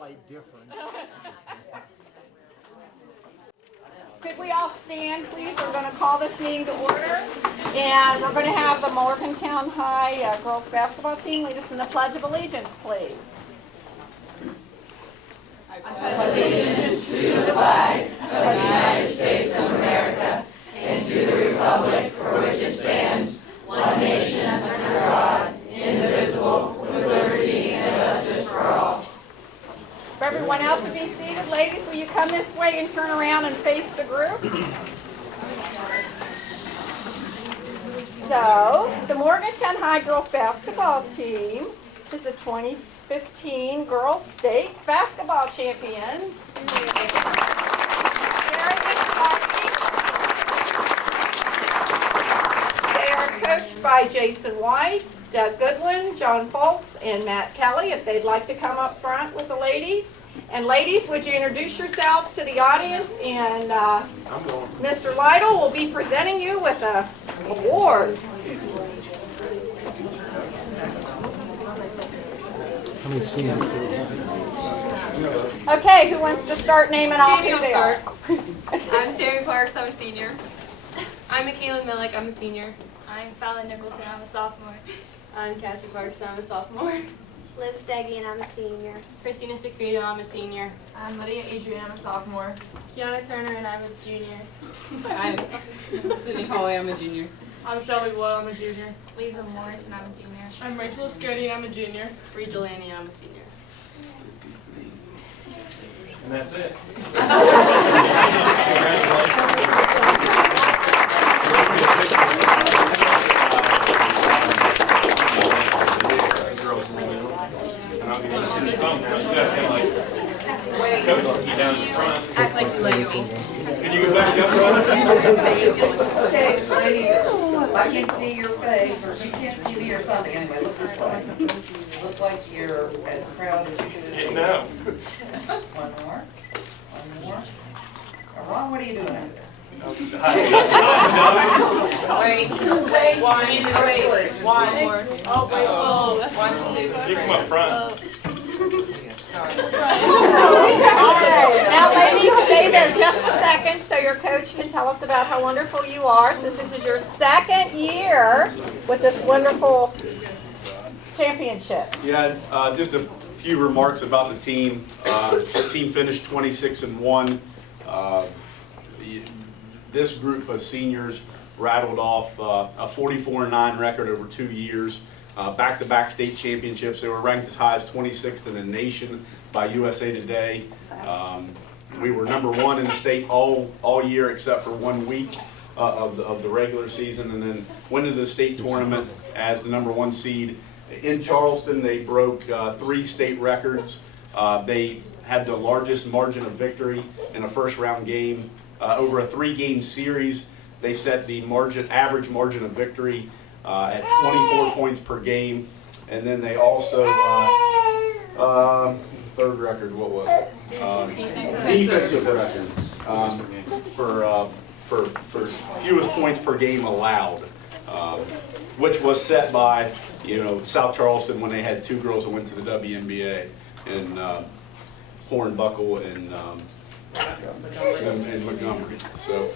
quite different. Could we all stand, please? We're going to call this meeting to order. And we're going to have the Morgantown High girls basketball team lead us in the Pledge of Allegiance, please. I pledge allegiance to the flag of the United States of America and to the republic for which it stands, one nation under God, indivisible, with liberty and justice for all. If everyone else would be seated, ladies, will you come this way and turn around and face the group? So, the Morgantown High girls basketball team is the 2015 girls state basketball champions. They are coached by Jason White, Doug Goodwin, John Folks, and Matt Kelly. If they'd like to come up front with the ladies. And ladies, would you introduce yourselves to the audience? And Mr. Lytle will be presenting you with an award. Okay, who wants to start naming off who they are? I'm Sammy Parks, I'm a senior. I'm Michaela Millick, I'm a senior. I'm Fallon Nicholson, I'm a sophomore. I'm Cassie Parks, I'm a sophomore. Liv Segi, and I'm a senior. Christina Secreto, I'm a senior. I'm Lydia Adrian, I'm a sophomore. Kiana Turner, and I'm a junior. I'm Sydney Hawley, I'm a junior. I'm Shelby Boyle, I'm a junior. Lisa Morris, and I'm a junior. I'm Rachel Scotty, and I'm a junior. Bree Jelani, and I'm a senior. And that's it. Act like you like me. Can you go back up, brother? Okay, ladies, I can see your face, or you can't see me or something. Anyway, look this way. Look like you're as proud as you should. No. One more. One more. Ron, what are you doing out there? Wait. One. Oh, wait. Oh, that's 1, 2, 3. Keep them up front. All right. Now, ladies, stay there just a second so your coach can tell us about how wonderful you are, since this is your second year with this wonderful championship. Yeah, just a few remarks about the team. The team finished 26-1. This group of seniors rattled off a 44-9 record over 2 years. Back-to-back state championships. They were ranked as high as 26th in the nation by USA Today. We were #1 in the state all year except for 1 week of the regular season, and then went into the state tournament as the #1 seed. In Charleston, they broke 3 state records. They had the largest margin of victory in a first-round game. Over a 3-game series, they set the average margin of victory at 24 points per game, and then they also third record. What was it? Defensive record for fewest points per game allowed, which was set by South Charleston when they had 2 girls who went to the WNBA, and Hornbuckle and Montgomery. So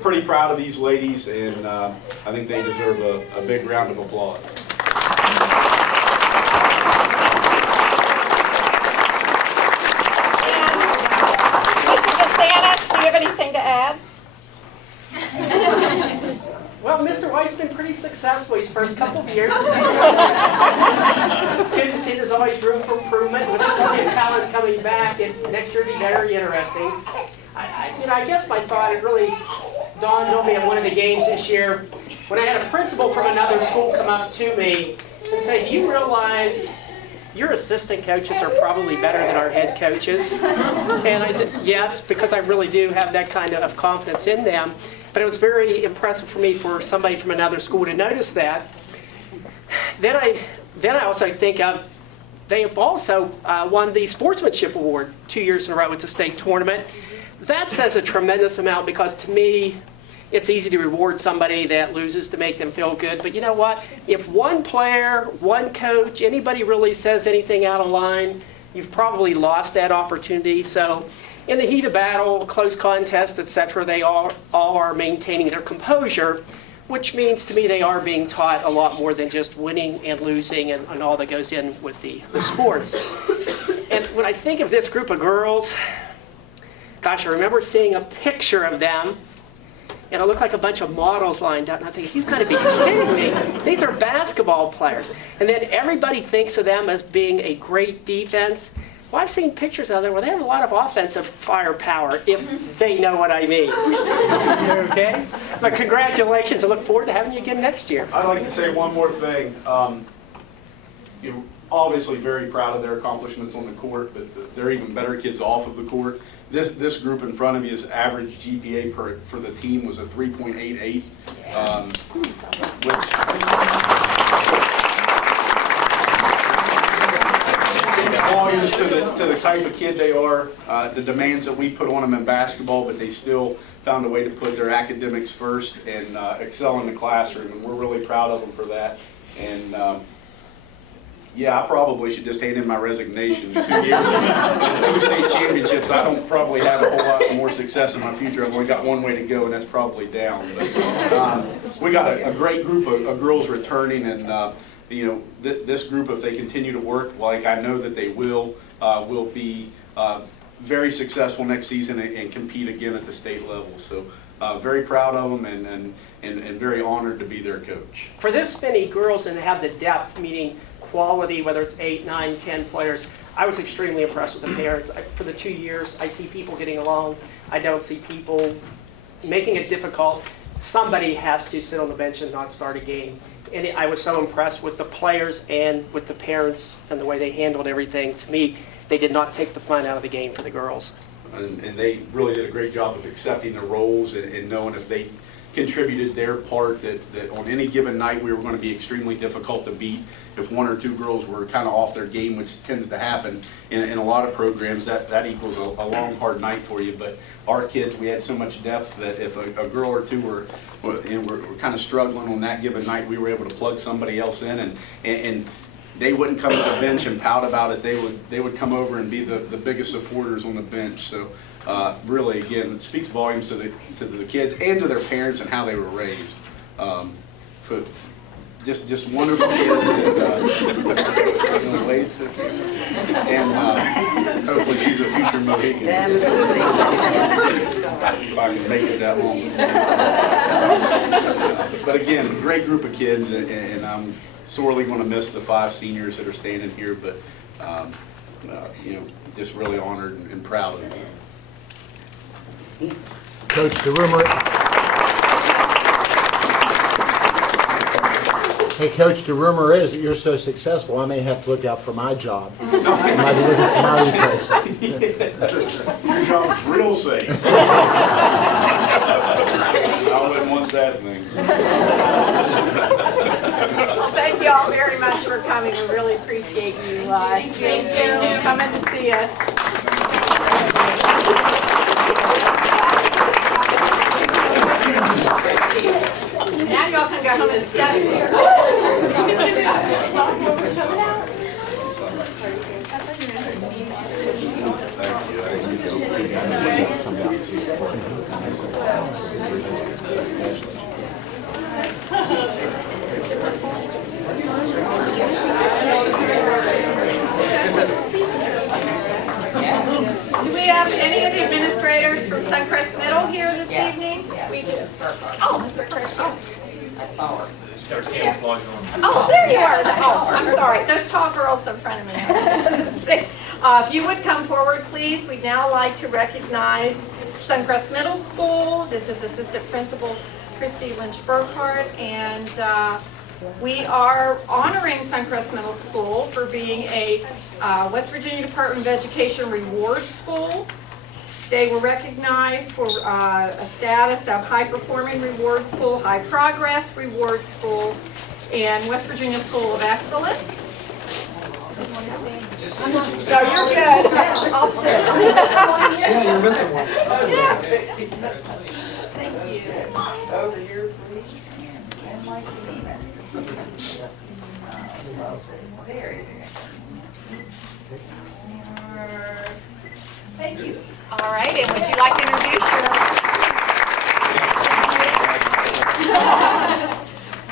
pretty proud of these ladies, and I think they deserve a big round of applause. Mr. DeSantis, do you have anything to add? Well, Mr. White's been pretty successful his first couple of years. It's good to see there's always room for improvement. With plenty of talent coming back, and next year will be very interesting. I guess my thought, it really dawned on me at one of the games this year when I had a principal from another school come up to me and say, "Do you realize your assistant coaches are probably better than our head coaches?" And I said, yes, because I really do have that kind of confidence in them. But it was very impressive for me for somebody from another school to notice that. Then I also think of, they have also won the Sportsmanship Award 2 years in a row at the state tournament. That says a tremendous amount, because to me, it's easy to reward somebody that loses to make them feel good. But you know what? If one player, one coach, anybody really says anything out of line, you've probably lost that opportunity. So in the heat of battle, close contest, etc., they all are maintaining their composure, which means to me they are being taught a lot more than just winning and losing and all that goes in with the sports. And when I think of this group of girls, gosh, I remember seeing a picture of them, and it looked like a bunch of models lined up, and I'm thinking, you've got to be kidding me. These are basketball players. And then everybody thinks of them as being a great defense. Well, I've seen pictures of them where they have a lot of offensive firepower, if they know what I mean. Okay? But congratulations, I look forward to having you again next year. I'd like to say one more thing. You're obviously very proud of their accomplishments on the court, but they're even better kids off of the court. This group in front of you, is average GPA for the team was a 3.88, which speaks volumes to the type of kid they are, the demands that we put on them in basketball, but they still found a way to put their academics first and excel in the classroom, and we're really proud of them for that. And yeah, I probably should just hand in my resignation. 2 years ago, 2 state championships, I don't probably have a whole lot more success in my future. I've only got one way to go, and that's probably down. But we got a great group of girls returning, and you know, this group, if they continue to work like I know that they will be very successful next season and compete again at the state level. So very proud of them and very honored to be their coach. For this many girls and to have the depth, meaning quality, whether it's 8, 9, 10 players, I was extremely impressed with the parents. For the 2 years, I see people getting along. I don't see people making it difficult. Somebody has to sit on the bench and not start a game. And I was so impressed with the players and with the parents and the way they handled everything. To me, they did not take the fun out of the game for the girls. And they really did a great job of accepting the roles and knowing if they contributed their part, that on any given night we were going to be extremely difficult to beat. If 1 or 2 girls were kind of off their game, which tends to happen in a lot of programs, that equals a long, hard night for you. But our kids, we had so much depth that if a girl or 2 were kind of struggling on that given night, we were able to plug somebody else in, and they wouldn't come to the bench and pout about it. They would come over and be the biggest supporters on the bench. So really, again, it speaks volumes to the kids and to their parents and how they were raised. Just wonderful kids, and hopefully she's a future Mohican. If I can make it that long. But again, great group of kids, and I'm sorely going to miss the 5 seniors that are standing here, but you know, just really honored and proud of them. Coach, the rumor. Hey, Coach, the rumor is that you're so successful, I may have to look out for my job. I might be looking for my replacement. Your job's real safe. I wouldn't want that thing. Well, thank you all very much for coming. We really appreciate you coming to see us. Now y'all can go home and study. Do we have any of the administrators from Suncrest Middle here this evening? We do. Oh, Mr. Chris. Oh, there you are. Oh, I'm sorry. Those tall girls in front of me. If you would come forward, please. We'd now like to recognize Suncrest Middle School. This is Assistant Principal Christy Lynch-Burkhart, and we are honoring Suncrest Middle School for being a West Virginia Department of Education reward school. They were recognized for a status of high performing reward school, high progress reward school, and West Virginia School of Excellence. No, you're good. I'll sit. Yeah, you're missing one. Yeah. Thank you. Over here, please. Very good. Thank you. All right, and would you like to introduce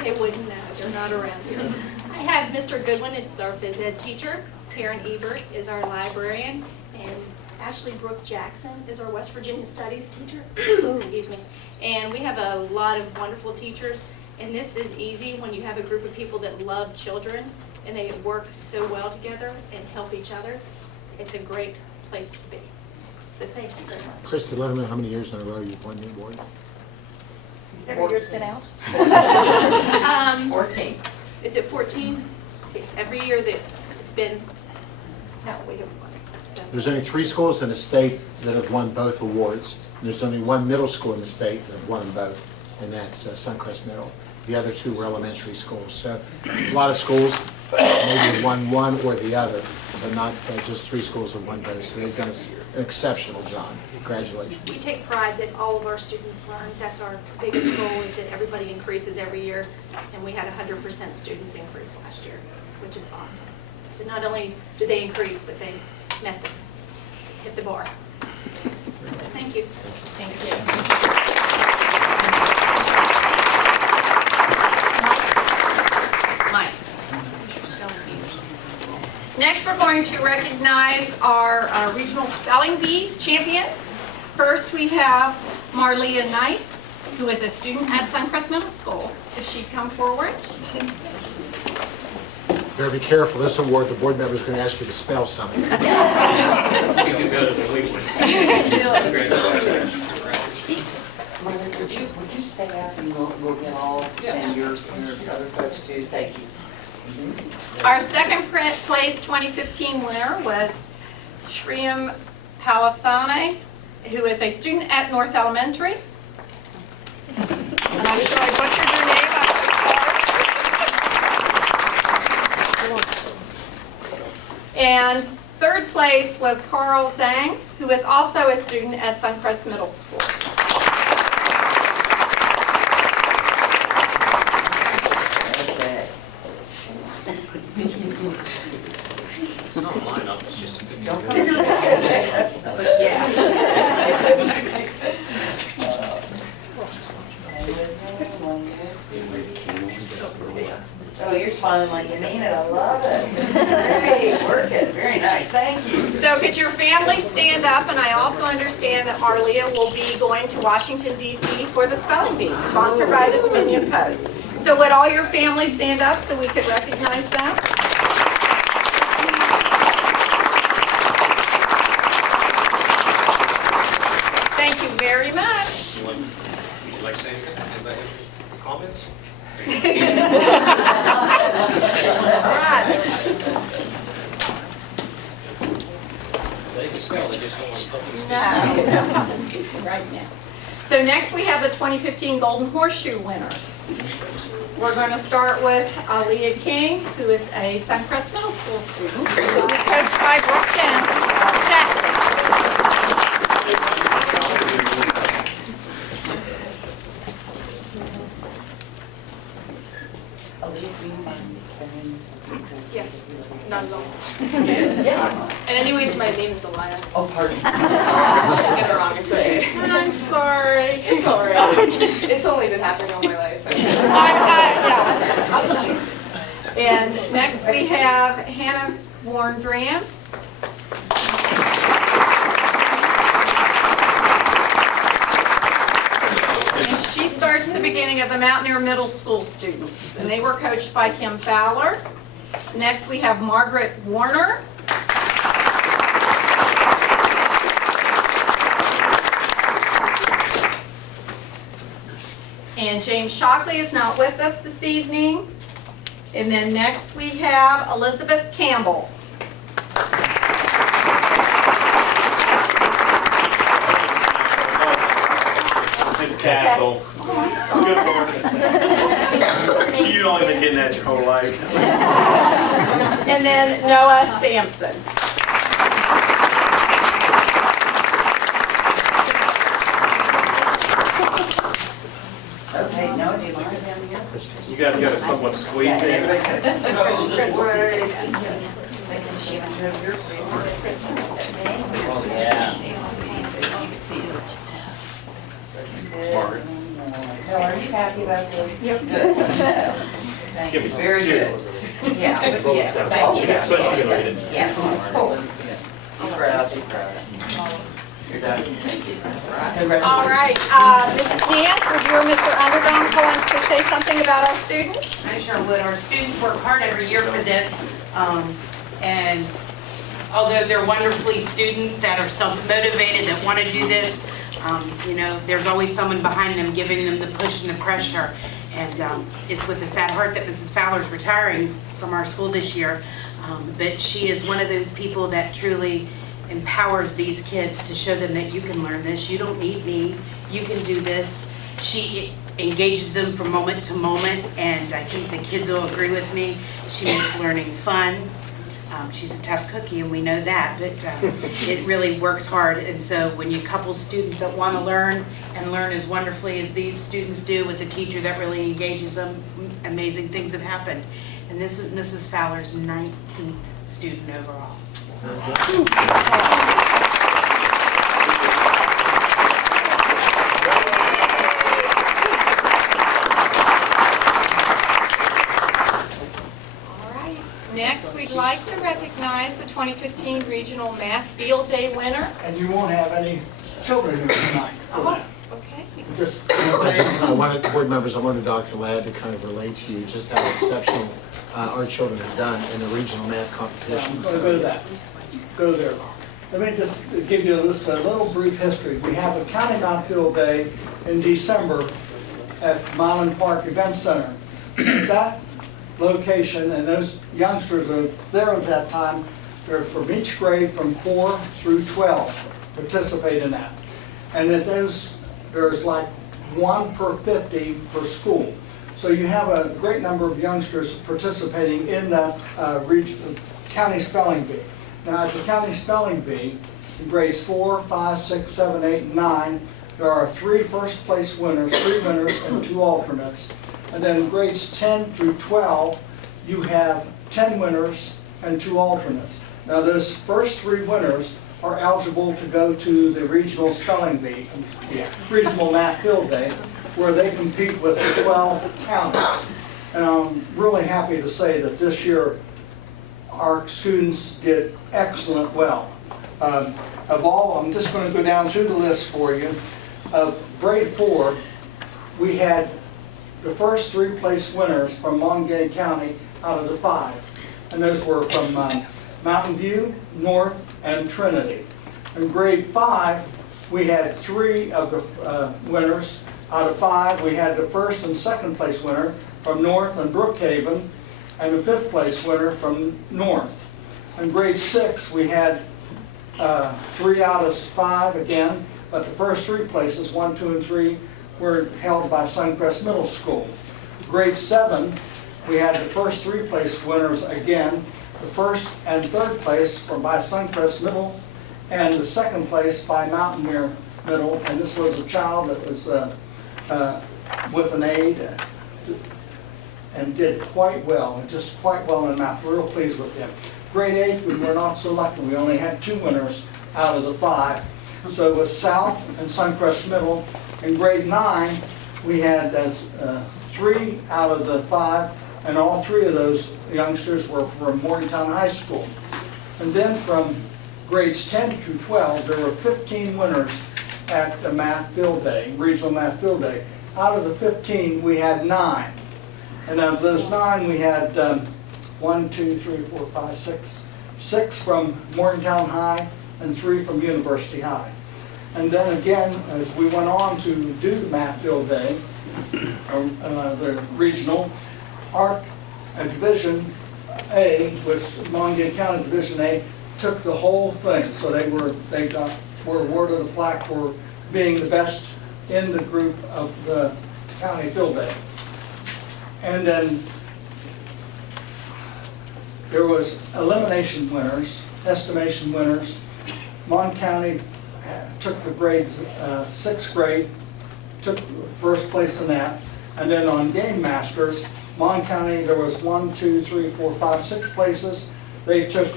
They wouldn't know, they're not around here. I have Mr. Goodwin, it's our phys ed teacher. Karen Ebert is our librarian. And Ashley Brooke Jackson is our West Virginia Studies teacher. Excuse me. And we have a lot of wonderful teachers. And this is easy when you have a group of people that love children and they work so well together and help each other. It's a great place to be. So thank you very much. Christy, let me know how many years in a row you've won the award. Every year it's been out? 14. Is it 14? Yes, every year that it's been, no, we haven't won. So- There's only 3 schools in the state that have won both awards. There's only 1 middle school in the state that have won them both, and that's Suncrest Middle. The other 2 were elementary schools. So a lot of schools maybe won one or the other, but not just 3 schools have won both. So they've done an exceptional job. Congratulations. We take pride that all of our students learn. That's our biggest goal, is that everybody increases every year. And we had 100% students increase last year, which is awesome. So not only did they increase, but they hit the bar. Thank you. Thank you. Nice. Next, we're going to recognize our regional spelling bee champions. First, we have Marlia Knights, who is a student at Suncrest Middle School. If she'd come forward. Better be careful. This award, the board member is going to ask you to spell something. You can go to the week one. Would you stay out and we'll get all, and your other folks too? Thank you. Our second place 2015 winner was Shriyam Palasane, who is a student at North Elementary. And I'm sure I butchered your name. And third place was Carl Zhang, who is also a student at Suncrest Middle School. It's not a lineup, it's just a good. Yeah. Oh, you're smiling like you mean it. I love it. Great, working. Very nice. Thank you. So could your family stand up? And I also understand that Marlia will be going to Washington, D.C. for the Spelling Bee, sponsored by the Dominion Post. So would all your family stand up so we could recognize them? Thank you very much. Would you like to say anything? Anybody have any comments? All right. They can spell, they just don't want to publish. No, right now. So next we have the 2015 Golden Horseshoe winners. We're going to start with Aaliyah King, who is a Suncrest Middle School student, coached by Brooke Jackson. Yeah, not at all. Yeah. And anyways, my name is Alaya. Oh, pardon. I get it wrong, it's okay. I'm sorry. It's all right. It's only been happening all my life. Yeah. And next we have Hannah Warndran. And she starts the beginning of the Mountaineer Middle School students. And they were coached by Kim Fowler. Next we have Margaret Warner. And James Shockley is not with us this evening. And then next we have Elizabeth Campbell. It's Cathal. Oh, I'm It's sorry. good work. So you've only been getting that your whole life. And then Noah Sampson. Okay, no, do you mind having it? You guys got a gonna somewhat squeeze Yeah, in. everybody's gonna go this way. Margaret. Now, are you happy about this? Yep. Good. Give me some. Very good. Yeah, yes, thank you. So she can read it. Yeah. Cool. I'm proud. You're done. All right, Mrs. Nance, would you or Mr. Undergone going to say something about our students? I sure would. Our students work hard every year for this. And although they're wonderfully students that are self-motivated, that want to do this, you know, there's always someone behind them giving them the push and the pressure. And it's with a sad heart that Mrs. Fowler's retiring from our school this year. But she is one of those people that truly empowers these kids to show them that you can learn this. You don't need me. You can do this. She engages them from moment to moment, and I think the kids will agree with me. She makes learning fun. She's a tough cookie, and we know that, but it really works hard. And so when you couple students that want to learn and learn as wonderfully as these students do with a teacher that really engages them, amazing things have happened. And this is Mrs. Fowler's 19th student overall. Next, we'd like to recognize the 2015 Regional Math Field Day winner. And you won't have any children here tonight for that. Okay. Just, I wanted, board members, I wanted Dr. Ladd to kind of relate to you just how exceptional our children have done in the regional math I'm competition. going to go to that. Go there. Let me just give you just a little brief history. We have a County Math Field Day in December at Milan Park Event Center. That location, and those youngsters are there at that time, they're from each grade from 4 through 12 participate in that. And at those, there's like 1 per 50 per school. So you have a great number of youngsters participating in that county spelling bee. Now at the county spelling bee, in grades 4, 5, 6, 7, 8, and 9, there are 3 first place winners, 3 winners, and 2 alternates. And then in grades 10 through 12, you have 10 winners and 2 alternates. Now those first 3 winners are eligible to go to the regional spelling bee, regional math field day, where they compete with the 12 counties. And I'm really happy to say that this year our students did excellent well. Of all, I'm just going to go down through the list for you. Of grade 4, we had the first 3 place winners from Monongalia County out of the 5. And those were from Mountain View, North, and Trinity. In grade 5, we had 3 of the winners out of 5. We had the first and second place winner from North and Brookhaven, and the 5th place winner from North. In grade 6, we had 3 out of 5 again, but the first 3 places, 1, 2, and 3, were held by Suncrest Middle School. Grade 7, we had the first 3 place winners again, the first and 3rd place by Suncrest Middle, and the 2nd place by Mountain Middle, and this was a child that was with an aid and did quite well, just quite well in math. We're real pleased with him. Grade 8, we were not so lucky. We only had 2 winners out of the 5. So it was South and Suncrest Middle. In grade 9, we had 3 out of the 5, and all 3 of those youngsters were from Morgantown High School. And then from grades 10 through 12, there were 15 winners at the Math Field Day, Regional Math Field Day. Out of the 15, we had 9. And of those 9, we had 1, 2, 3, 4, 5, 6. 6 from Morgantown High and 3 from University High. And then again, as we went on to do the Math Field Day, the regional, our Division A, which Monongalia County Division A, took the whole thing. So they were awarded a plaque for being the best in the group of the county field day. And then there was elimination winners, estimation winners. Mon County took the grade, 6th grade, took first place in that. And then on Game Masters, Mon County, there was 1, 2, 3, 4, 5, 6 places. They took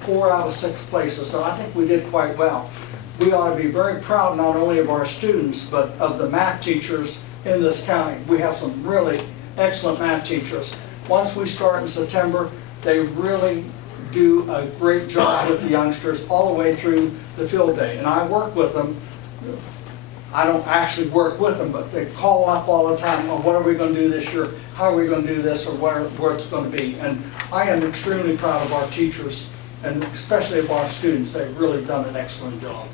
4 out of 6 places, so I think we did quite well. We ought to be very proud not only of our students, but of the math teachers in this county. We have some really excellent math teachers. Once we start in September, they really do a great job with the youngsters all the way through the field day. And I work with them. I don't actually work with them, but they call up all the time, oh, what are we going to do this year? How are we going to do this, or where it's going to be? And I am extremely proud of our teachers, and especially of our students. They've really done an excellent job.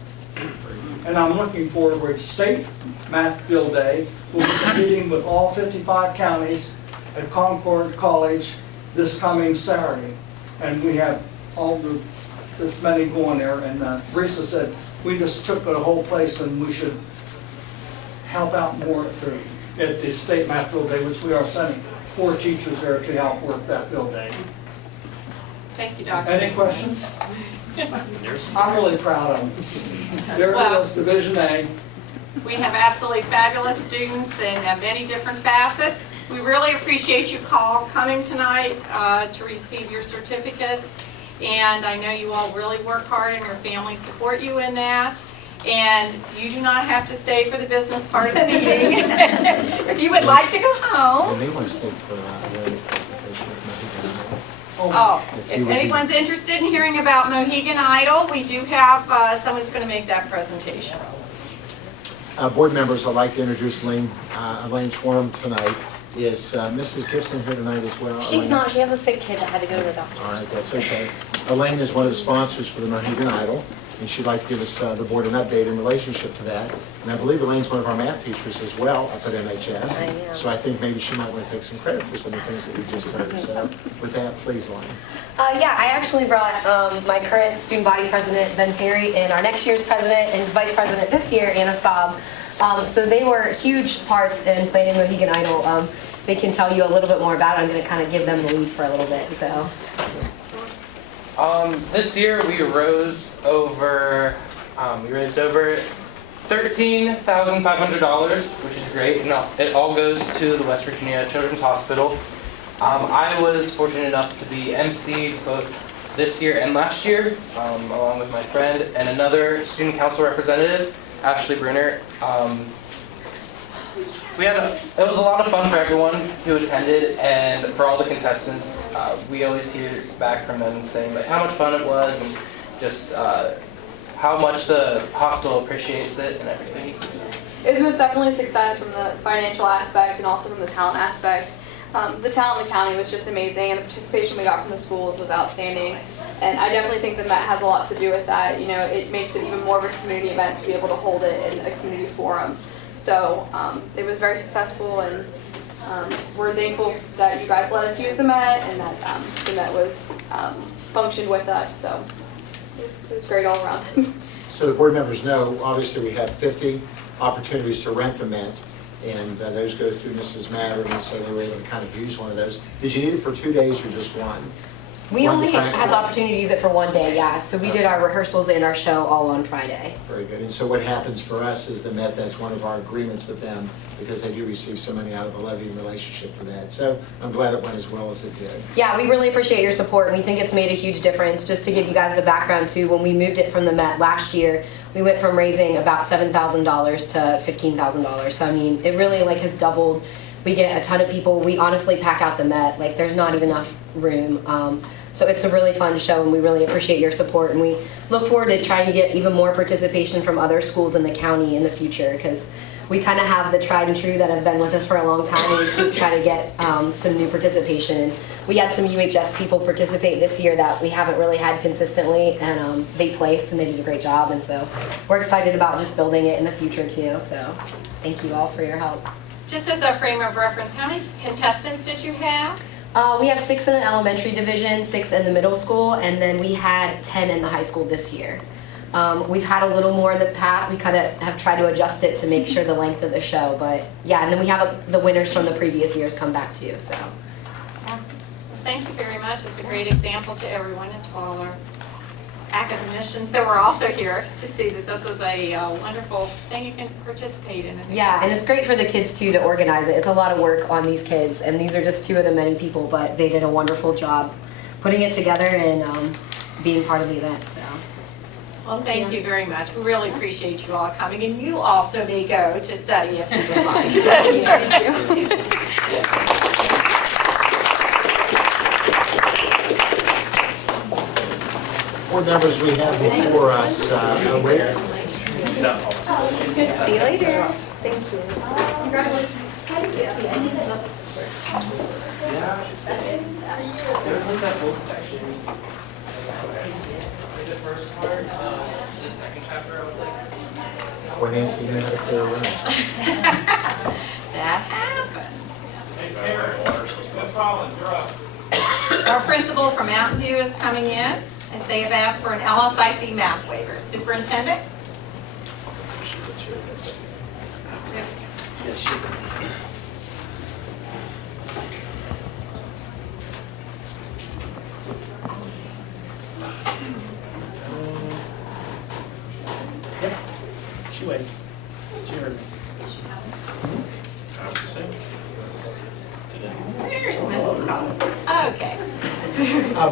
And I'm looking forward to State Math Field Day. We'll be competing with all 55 counties at Concord College this coming Saturday. And we have all this many going there. And Risa said, we just took the whole place and we should help out more at the State Math Field Day, which we are sending 4 teachers there to help work that field day. Thank you, Dr. Any questions? I'm really proud of them. There it is, Division A. We have absolutely fabulous students in many different facets. We really appreciate you coming tonight to receive your certificates. And I know you all really work hard and your families support you in that. And you do not have to stay for the business part of the meeting. If you would like to go home. And they want to stay for If anyone's interested in hearing about Mohegan Idol, we do have someone who's going to make that presentation. Board members, I'd like to introduce Elaine Schwarm tonight. Is Mrs. Gibson here tonight as well? She's Elaine? not. She has a sick kid that had to go to the doctor. All right, that's okay. Elaine is one of the sponsors for the Mohegan Idol, and she'd like to give us, the board, an update in relationship to that. And I believe Elaine's one of our math teachers as well up at MHS. I am. So I think maybe she might want to take some credit for some of the things that we just heard. So with that, please, Elaine. Yeah, I actually brought my current student body president, Ben Perry, and our next year's president and vice president this year, Anna Saab. So they were huge parts in planning Mohegan Idol. They can tell you a little bit more about it. I'm going to kind of give them the lead for a little bit. So. This year we raised over $13,500, which is great. And it all goes to the West Virginia Children's Hospital. I was fortunate enough to be MC both this year and last year, along with my friend and another student council representative, Ashley Brunner. It was a lot of fun for everyone who attended, and for all the contestants. We always hear back from them saying like how much fun it was and just how much the hospital appreciates it and everything. It was definitely a success from the financial aspect and also from the talent aspect. The talent in the county was just amazing, and the participation we got from the schools was outstanding. And I definitely think that has a lot to do with that. You know, it makes it even more of a community event to be able to hold it in a community forum. So it was very successful, and we're thankful that you guys let us use the Met and that the Met was functioned with us. So it was great all around. So the board members know, obviously we have 50 opportunities to rent the Mint, and those go through Mrs. Matter, and so they were able to kind of use one of those. Did you need it for 2 days or just one? We only had the opportunity to use it for 1 day, yeah. So we did our rehearsals and our show all on Friday. Very good. And so what happens for us is the Met, that's one of our agreements with them, because they do receive so money out of the levy in relationship to that. So I'm glad it went as well as it did. Yeah, we really appreciate your support, and we think it's made a huge difference. Just to give you guys the background too, when we moved it from the Met last year, we went from raising about $7,000 to $15,000. So I mean, it really has doubled. We get a ton of people. We honestly pack out the Met. There's not even enough room. So it's a really fun show, and we really appreciate your support, and we look forward to trying to get even more participation from other schools in the county in the future, because we kind of have the tried and true that have been with us for a long time, and we keep trying to get some new participation. And we had some UHS people participate this year that we haven't really had consistently, and they placed and they did a great job, and so we're excited about just building it in the future too. So thank you all for your help. Just as a frame of reference, how many contestants did you have? We have 6 in the elementary division, 6 in the middle school, and then we had 10 in the high school this year. We've had a little more in the past. We kind of have tried to adjust it to make sure the length of the show, but yeah, and then we have the winners from the previous years come back too. So. Thank you very much. It's a great example to everyone and to all our academicians that were also here to see that this is a wonderful thing you can participate in. Yeah, and it's great for the kids too to organize it. It's a lot of work on these kids, and these are just two of the many people, but they did a wonderful job putting it together and being part of the event. So. Well, thank you very much. We really appreciate you all coming, and you also may go to study if you would like. Thank you. Board members, we have before us a waiver. See you later. Thank you. Congratulations. There's like that whole section. Like the first part, the second chapter, I was like, When Nancy knew how to clear a room. That happens. Our principal from Mountain View is coming in, as they have asked for an LSIC math waiver. Superintendent? She waited. She heard me. There's Mrs. Collins. Okay.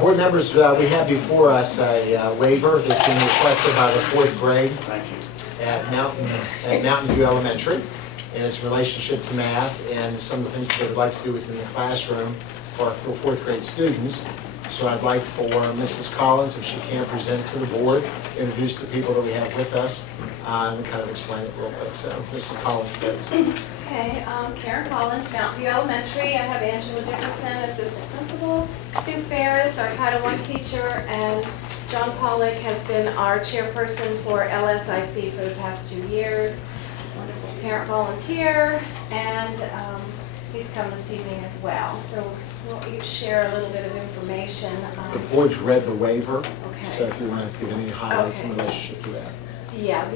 Board members, we have before us a waiver that's being requested by the 4th grade at Mountain View Elementary, and its relationship to math and some of the things that they would like to do within the classroom for 4th grade students. So I'd like for Mrs. Collins, if she can, present to the board, introduce the people that we have with us, and kind of explain it real quick. So, Mrs. Collins, please. Okay, Karen Collins, Mountain View Elementary. I have Angela Dickerson, assistant principal, Sue Ferris, our Title I teacher, and John Pollock has been our chairperson for LSIC for the past 2 years. Wonderful parent volunteer, and he's come this evening as well. So we'll each share a little bit of information. The board's read the waiver, Okay. so if you want to give any highlights in relationship to that. Yeah,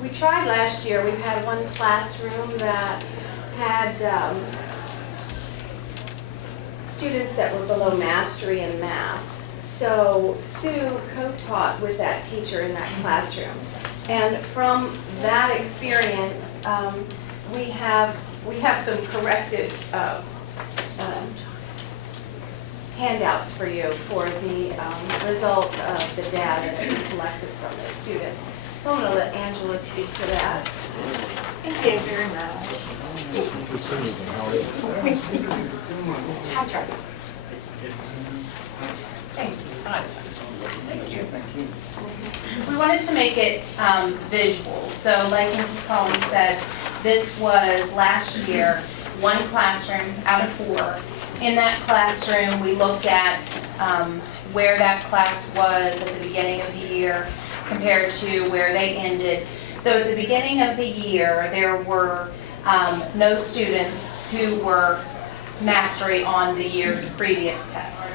we tried last year. We've had one classroom that had students that were below mastery in math. So Sue co-taught with that teacher in that classroom. And from that experience, we have some corrected handouts for you for the results of the data that we collected from the students. So I'm going to let Angela speak to that. Thank you very much. Contracts. We wanted to make it visual. So like Mrs. Collins said, this was last year, one classroom out of 4. In that classroom, we looked at where that class was at the beginning of the year compared to where they ended. So at the beginning of the year, there were no students who were mastery on the year's previous test.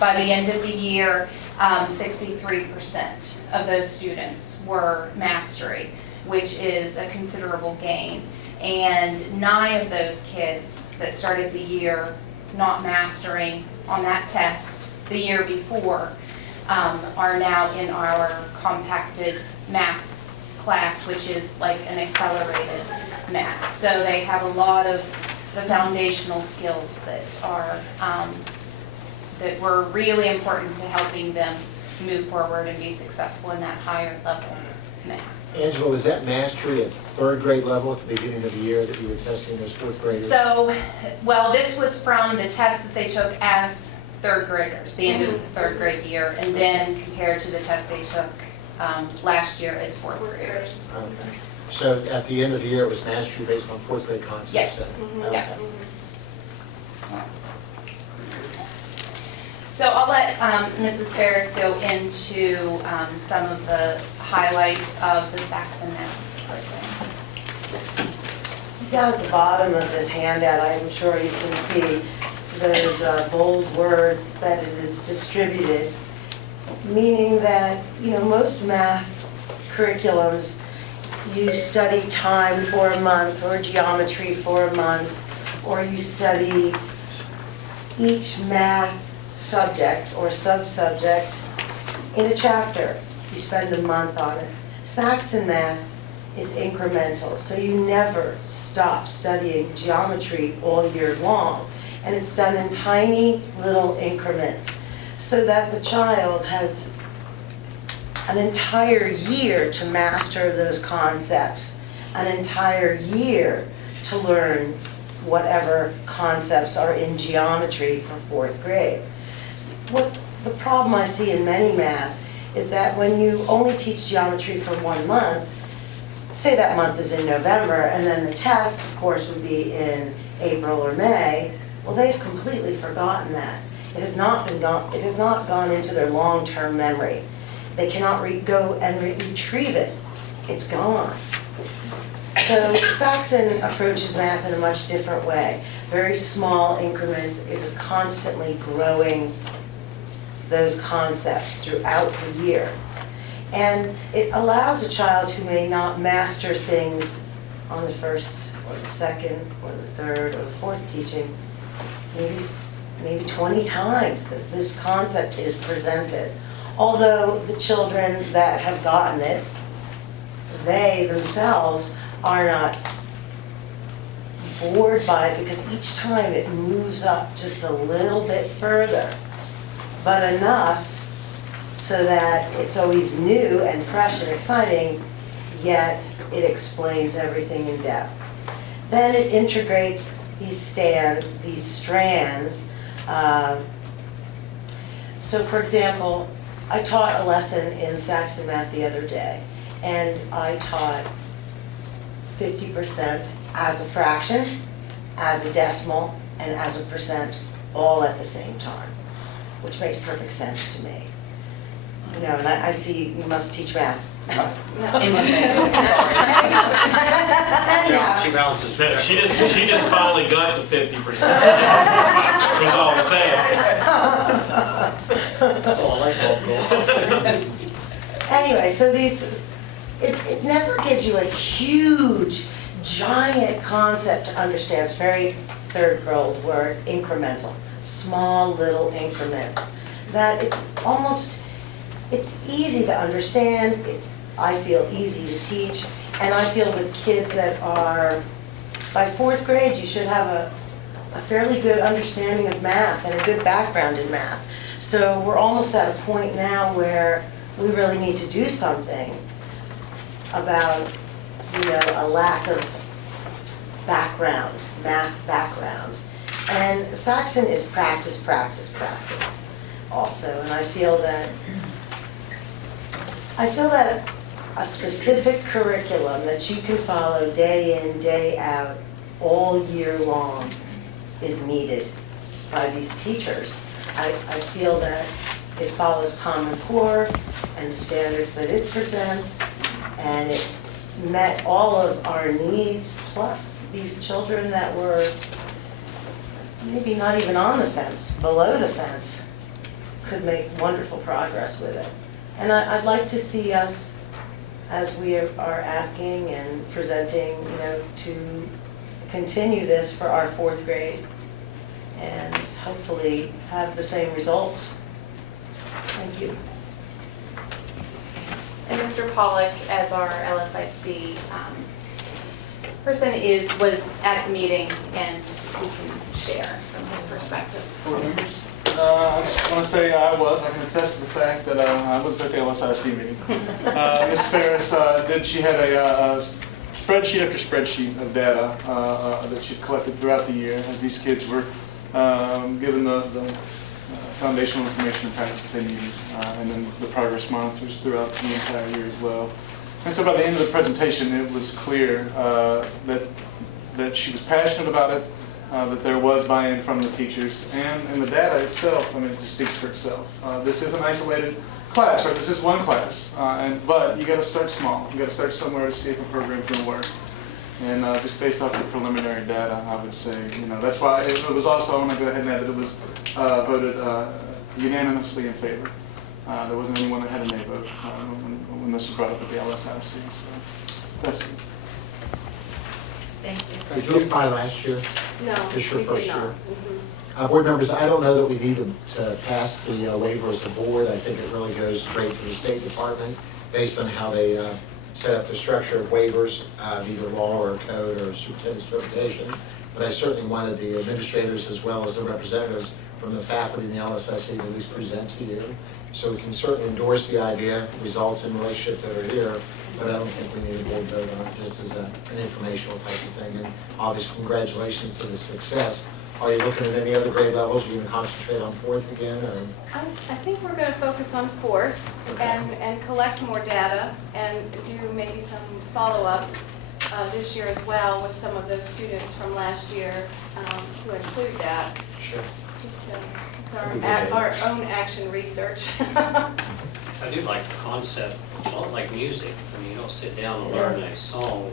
By the end of the year, 63% of those students were mastery, which is a considerable gain. And 9 of those kids that started the year not mastering on that test the year before are now in our compacted math class, which is like an accelerated math. So they have a lot of the foundational skills that are that were really important to helping them move forward and be successful in that higher level math. Angela, was that mastery at 3rd grade level at the beginning of the year that you were testing those 4th graders? So, well, this was from the test that they took as 3rd graders, the end of the 3rd grade year, and then compared to the test they took last year as 4th graders. Okay. So at the end of the year, it was mastery based on 4th grade concepts? Yes. then? Yeah. Okay. So I'll let Mrs. Ferris go into some of the highlights of the Saxon Math program. Down at the bottom of this handout, I'm sure you can see those bold words that it is distributed, meaning that, most math curriculums, you study time for a month or geometry for a month, or you study each math subject or sub-subject in a chapter, you spend a month on it. Saxon math is incremental, so you never stop studying geometry all year long. And it's done in tiny little increments so that the child has an entire year to master those concepts, an entire year to learn whatever concepts are in geometry for 4th grade. What the problem I see in many maths is that when you only teach geometry for 1 month, say that month is in November, and then the test, of course, would be in April or May, well, they've completely forgotten that. It has not gone into their long-term memory. They cannot go and retrieve it. It's gone. So Saxon approaches math in a much different way. Very small increments. It is constantly growing those concepts throughout the year. And it allows a child who may not master things on the first or the second or the third or the fourth teaching, maybe 20 times that this concept is presented. Although the children that have gotten it, they themselves are not bored by it because each time it moves up just a little bit further, but enough so that it's always new and fresh and exciting, yet it explains everything in depth. Then it integrates these strands. So for example, I taught a lesson in Saxon math the other day, and I taught 50% as a fraction, as a decimal, and as a percent, all at the same time, which makes perfect sense to me. You know, and I see you must teach math. Anyhow. She balances. No, she just finally got to 50%. Was all I'm saying. That's all I call. Anyway, so it never gives you a huge, giant concept to understand. It's very 3rd grade word, incremental. Small little increments. That it's easy to understand, I feel easy to teach, and I feel with kids that are, by 4th grade, you should have a fairly good understanding of math and a good background in math. So we're almost at a point now where we really need to do something about, a lack of background, math background. And Saxon is practice, practice, practice also, and I feel that a specific curriculum that you can follow day in, day out, all year long is needed by these teachers. I feel that it follows Common Core and the standards that it presents, and it met all of our needs, plus these children that were maybe not even on the fence, below the fence, could make wonderful progress with it. And I'd like to see us, as we are asking and presenting, to continue this for our 4th grade and hopefully have the same results. Thank you. And Mr. Pollock, as our LSIC person, was at the meeting, and he can share from his perspective. I just want to say I can attest to the fact that I was at the LSIC meeting. Ms. Ferris she had a spreadsheet after spreadsheet of data that she collected throughout the year as these kids were given the foundational information and practice that they needed, and then the progress monitors throughout the entire year as well. And so by the end of the presentation, it was clear that she was passionate about it, that there was buy-in from the teachers, and the data itself, it just speaks for itself. This is an isolated class, right? This is one class, but you got to start small. You got to start somewhere to see if a program's going to work. And just based off the preliminary data, I would say, that's why it was also, I want to go ahead and add that it was voted unanimously in favor. There wasn't anyone that had a nay vote when this was brought up at the LSIC. So that's it. Thank you. Did you apply last year? No, This your we did first not. year? Board members, I don't know that we need to pass the waiver as a board. I think it really goes straight to the State Department based on how they set up the structure of waivers, either law or code or superintendent's interpretation. But I certainly wanted the administrators as well as the representatives from the faculty and the LSIC to at least present to you. So we can certainly endorse the idea, results and relationship that are here, but I don't think we need a board vote on it, just as an informational type of thing. And obviously, congratulations to the success. Are you looking at any other grade levels? Are you going to concentrate on fourth again? Or? I think we're going to focus on fourth and collect more data and do maybe some follow-up this year as well with some of those students from last year to include that. Sure. Just it's our own action research. I do like the concept. It's not like music. I mean, you don't sit down and learn a song.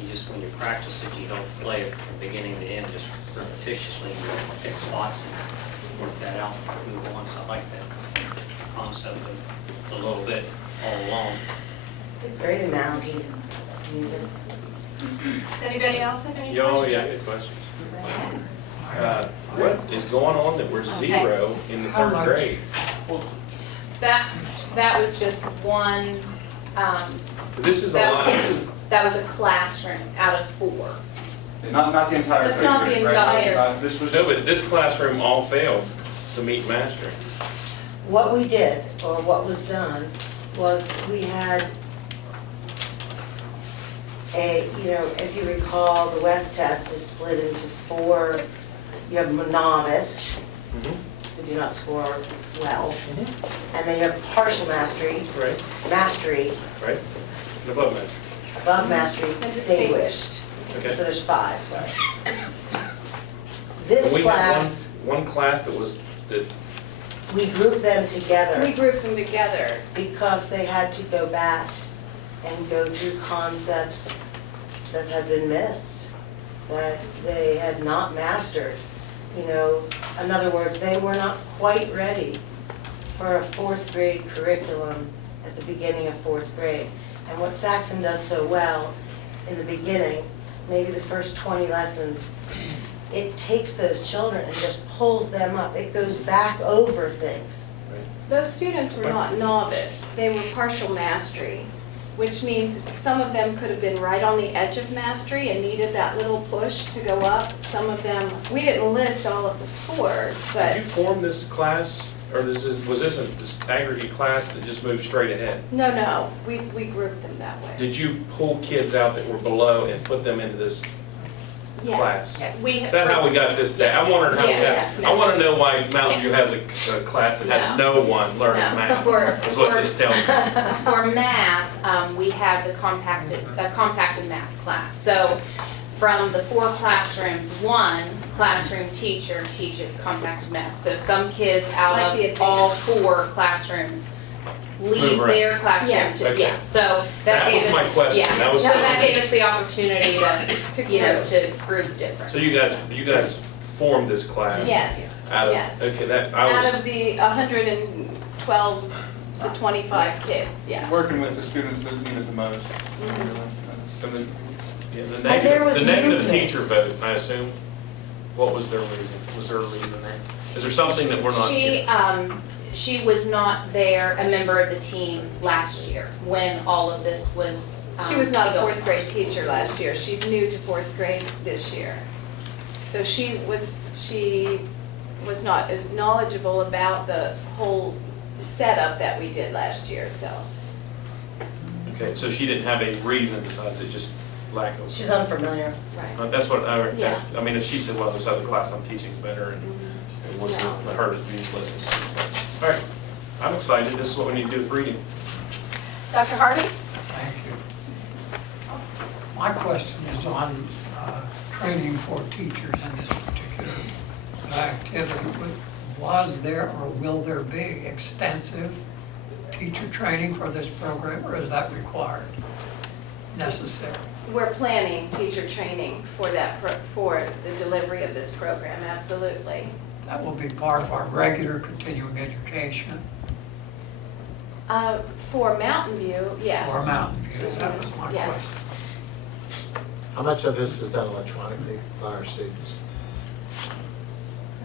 You just, when you practice it, you don't play it from beginning to end, just repetitiously. You pick spots and work that out, move on. So I like that concept of a little bit all along. It's a great analogy, music. Does anybody else have any Oh, questions? yeah, good questions. What is going on that we're zero in the third grade? That was just one, This is a that lot, was- this is, that was a classroom out of 4. Not the entire That's third not the grade, right? entire- This was no, just, but this classroom all failed to meet mastering. What we did, or what was done, was we had if you recall, the West test is split into 4. You have novice, who do not score well, and then you have partial mastery, Right, mastery, right, and above mastery. above mastery, distinguished. Okay. So there's 5, sorry. This And we had class, one class that was, that, we grouped them together. We grouped them together. Because they had to go back and go through concepts that had been missed, that they had not mastered. In other words, they were not quite ready for a 4th grade curriculum at the beginning of 4th grade. And what Saxon does so well in the beginning, maybe the first 20 lessons, it takes those children and just pulls them up. It goes back over things. Those students were not novice, they were partial mastery, which means some of them could have been right on the edge of mastery and needed that little push to go up. Some of them, we didn't list all of the scores, did but you form this class, or was this this aggregate class that just moved straight ahead? no, we grouped them that way. Did you pull kids out that were below and put them into this Yes. class? Yes. Is that how we got this day? I wondered how Yes, that, no. I want to know why Mountain View has a class that has no one learning No. math. For- Is what this tells me. For math, we have the compacted math class. So from the 4 classrooms, 1 classroom teacher teaches compacted math. So some kids out Might be of all 4 classrooms leave Move around. their classroom Yes. to, Okay. yeah, so that That gave was us. my question. Yeah, That was so that something- gave us the opportunity to group different. So you guys formed this class? Yes. Out of, Yes. okay, that, I Out was, of the 112 to 25 kids, yes. working with the students that need it the most. yeah, the And there was the negative movement. teacher vote, I assume? What was their reason? Was there a reason there? Is there something that we're not? She was not there, a member of the team last year when all of this was. She was not a going 4th grade teacher last year. She's new to 4th grade this year. So she was not as knowledgeable about the whole setup that we did last year, so. Okay, so she didn't have a reason besides it just lack of. She's unfamiliar. Right. That's what Yeah. I mean, if she said, well, this other class I'm teaching is better and it wasn't her to be listened to. All right, I'm excited. This is what we need to do with reading. Dr. Harvey? Thank you. My question is on training for teachers in this particular activity. Was there or will there be extensive teacher training for this program, or is that required, necessary? We're planning teacher training for for the delivery of this program, absolutely. That will be part of our regular continuing education For Mountain View, yes. for Mountain View. That was my Yes. question. How much of this is done electronically by our students?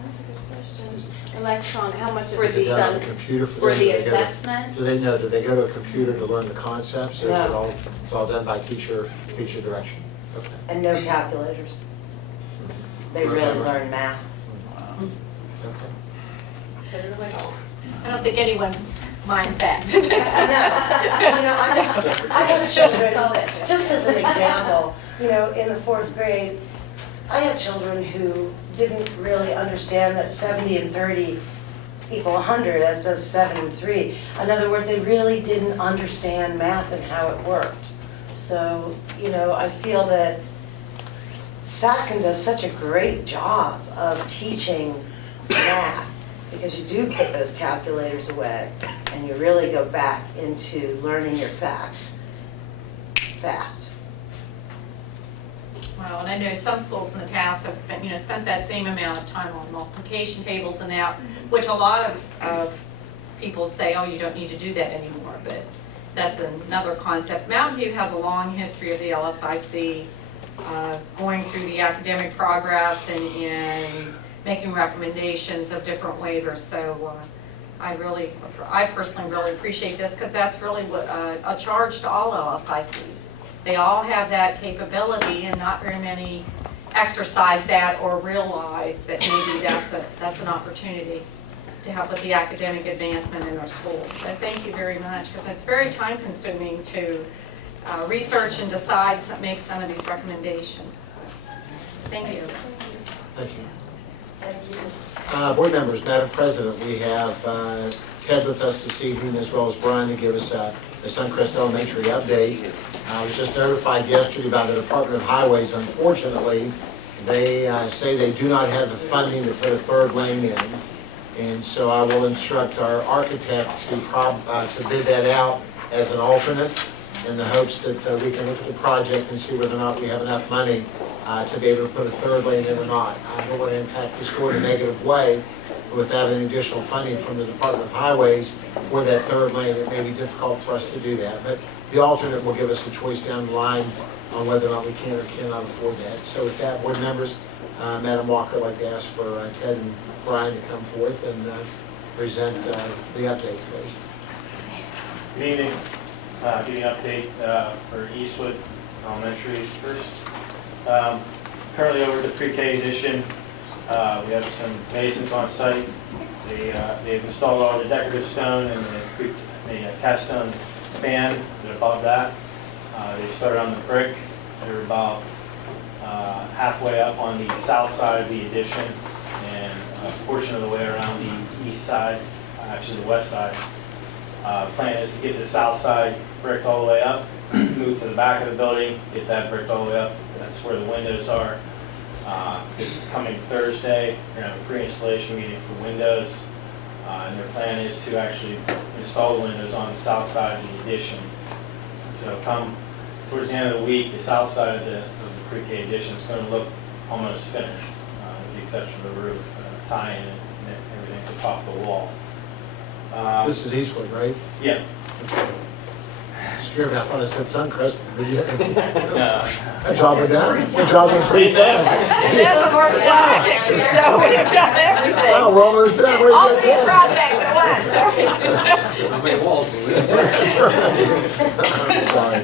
That's a good question. Electron, how much of For it's the, Is it on a done? computer For them? the Do they go to- assessment? Do they know, do they go to a computer to learn the concepts, or is it No. all, it's all done by teacher direction? Okay. And no calculators. They really learn math. Okay. I don't think anyone minds that. No, you know, I have children, just as an example, you know, in the 4th grade, I have children who didn't really understand that 70 and 30 equal 100, as does 7 and 3. In other words, they really didn't understand math and how it worked. So, you know, I feel that Saxon does such a great job of teaching math, because you do put those calculators away and you really go back into learning your facts fast. Well, and I know some schools in the past have spent that same amount of time on multiplication tables and that, which a lot of people say, oh, you don't need to do that anymore, but that's another concept. Mountain View has a long history of the LSIC going through the academic progress and making recommendations of different waivers. So I personally really appreciate this, because that's really what, a charge to all LSICs. They all have that capability, and not very many exercise that or realize that maybe that's an opportunity to help with the academic advancement in their schools. So thank you very much, because it's very time consuming to research and decide, make some of these recommendations. Thank you. Thank you. Board members, Madam President, we have Ted with us this evening, as well as Brian, to give us a Suncrest Elementary update. I was just notified yesterday by the Department of Highways. Unfortunately, they say they do not have the funding to put a 3rd lane in. And so I will instruct our architect to bid that out as an alternate, in the hopes that we can look at the project and see whether or not we have enough money to be able to put a 3rd lane in or not. I don't want to impact the school in a negative way. Without any additional funding from the Department of Highways for that 3rd lane, it may be difficult for us to do that. But the alternate will give us a choice down the line on whether or not we can or cannot afford that. So with that, board members, Madam Walker, I'd like to ask for Ted and Brian to come forth and present the update, please. Good evening. Giving an update for Eastwood Elementary first. Currently over the pre-K edition, we have some masons on site. They've installed all the decorative stone and the cast stone fan above that. They started on the brick. They're about halfway up on the south side of the addition and a portion of the way around the east side, actually the west side. Plan is to get the south side bricked all the way up, move to the back of the building, get that bricked all the way up. That's where the windows are. This coming Thursday, we're going to have a pre-installation meeting for windows. And their plan is to actually install the windows on the south side of the addition. So come towards the end of the week, the south side of the pre-K addition is going to look almost finished, with the exception of the roof, tie-in, and everything at the top of the wall. This is Eastwood, right? Yeah. Scared me, I thought I said Suncrest. No. Good job with that. Good job with pretty fast. It doesn't work like pictures, so we've got everything. Wow, we're almost done. Where's All that 3 from? projects at once. How many walls will we Sorry.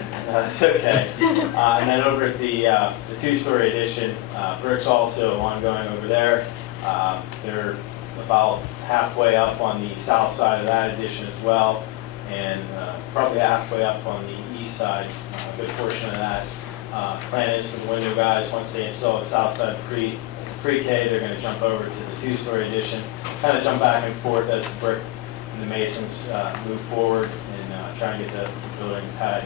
It's okay. And then over at the 2-story addition, brick's also ongoing over there. They're about halfway up on the south side of that addition as well, and probably halfway up on the east side, a good portion of that. Plan is for the window guys, once they install the south side pre-K, they're going to jump over to the 2-story addition, kind of jump back and forth as the brick and the masons move forward and try and get the building pad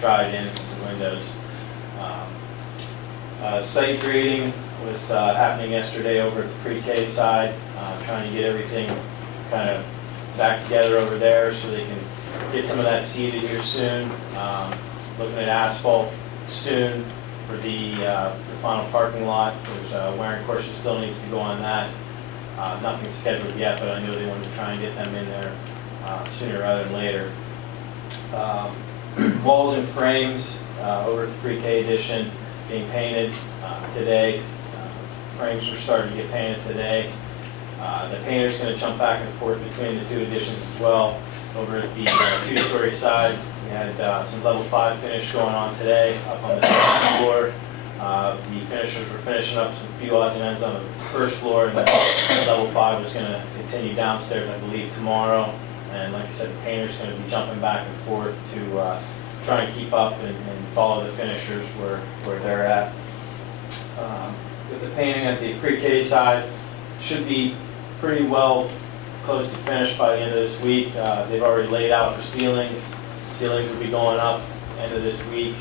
dried in with the windows. Site grading was happening yesterday over at the pre-K side, trying to get everything kind of back together over there so they can get some of that seeded here soon. Looking at asphalt soon for the final parking lot. There's a wiring course that still needs to go on that. Nothing's scheduled yet, but I know they wanted to try and get them in there sooner rather than later. Walls and frames over at the pre-K addition being painted today. Frames were starting to get painted today. The painter's going to jump back and forth between the two additions as well. Over at the two-story side, we had some level 5 finish going on today up on the second floor. The finishers were finishing up some few odds and ends on the first floor, and then level 5 was going to continue downstairs, I believe, tomorrow. And like I said, the painter's going to be jumping back and forth to try and keep up and follow the finishers where they're at. With the painting at the pre-K side, should be pretty well close to finished by the end of this week. They've already laid out for ceilings. Ceilings will be going up end of this week,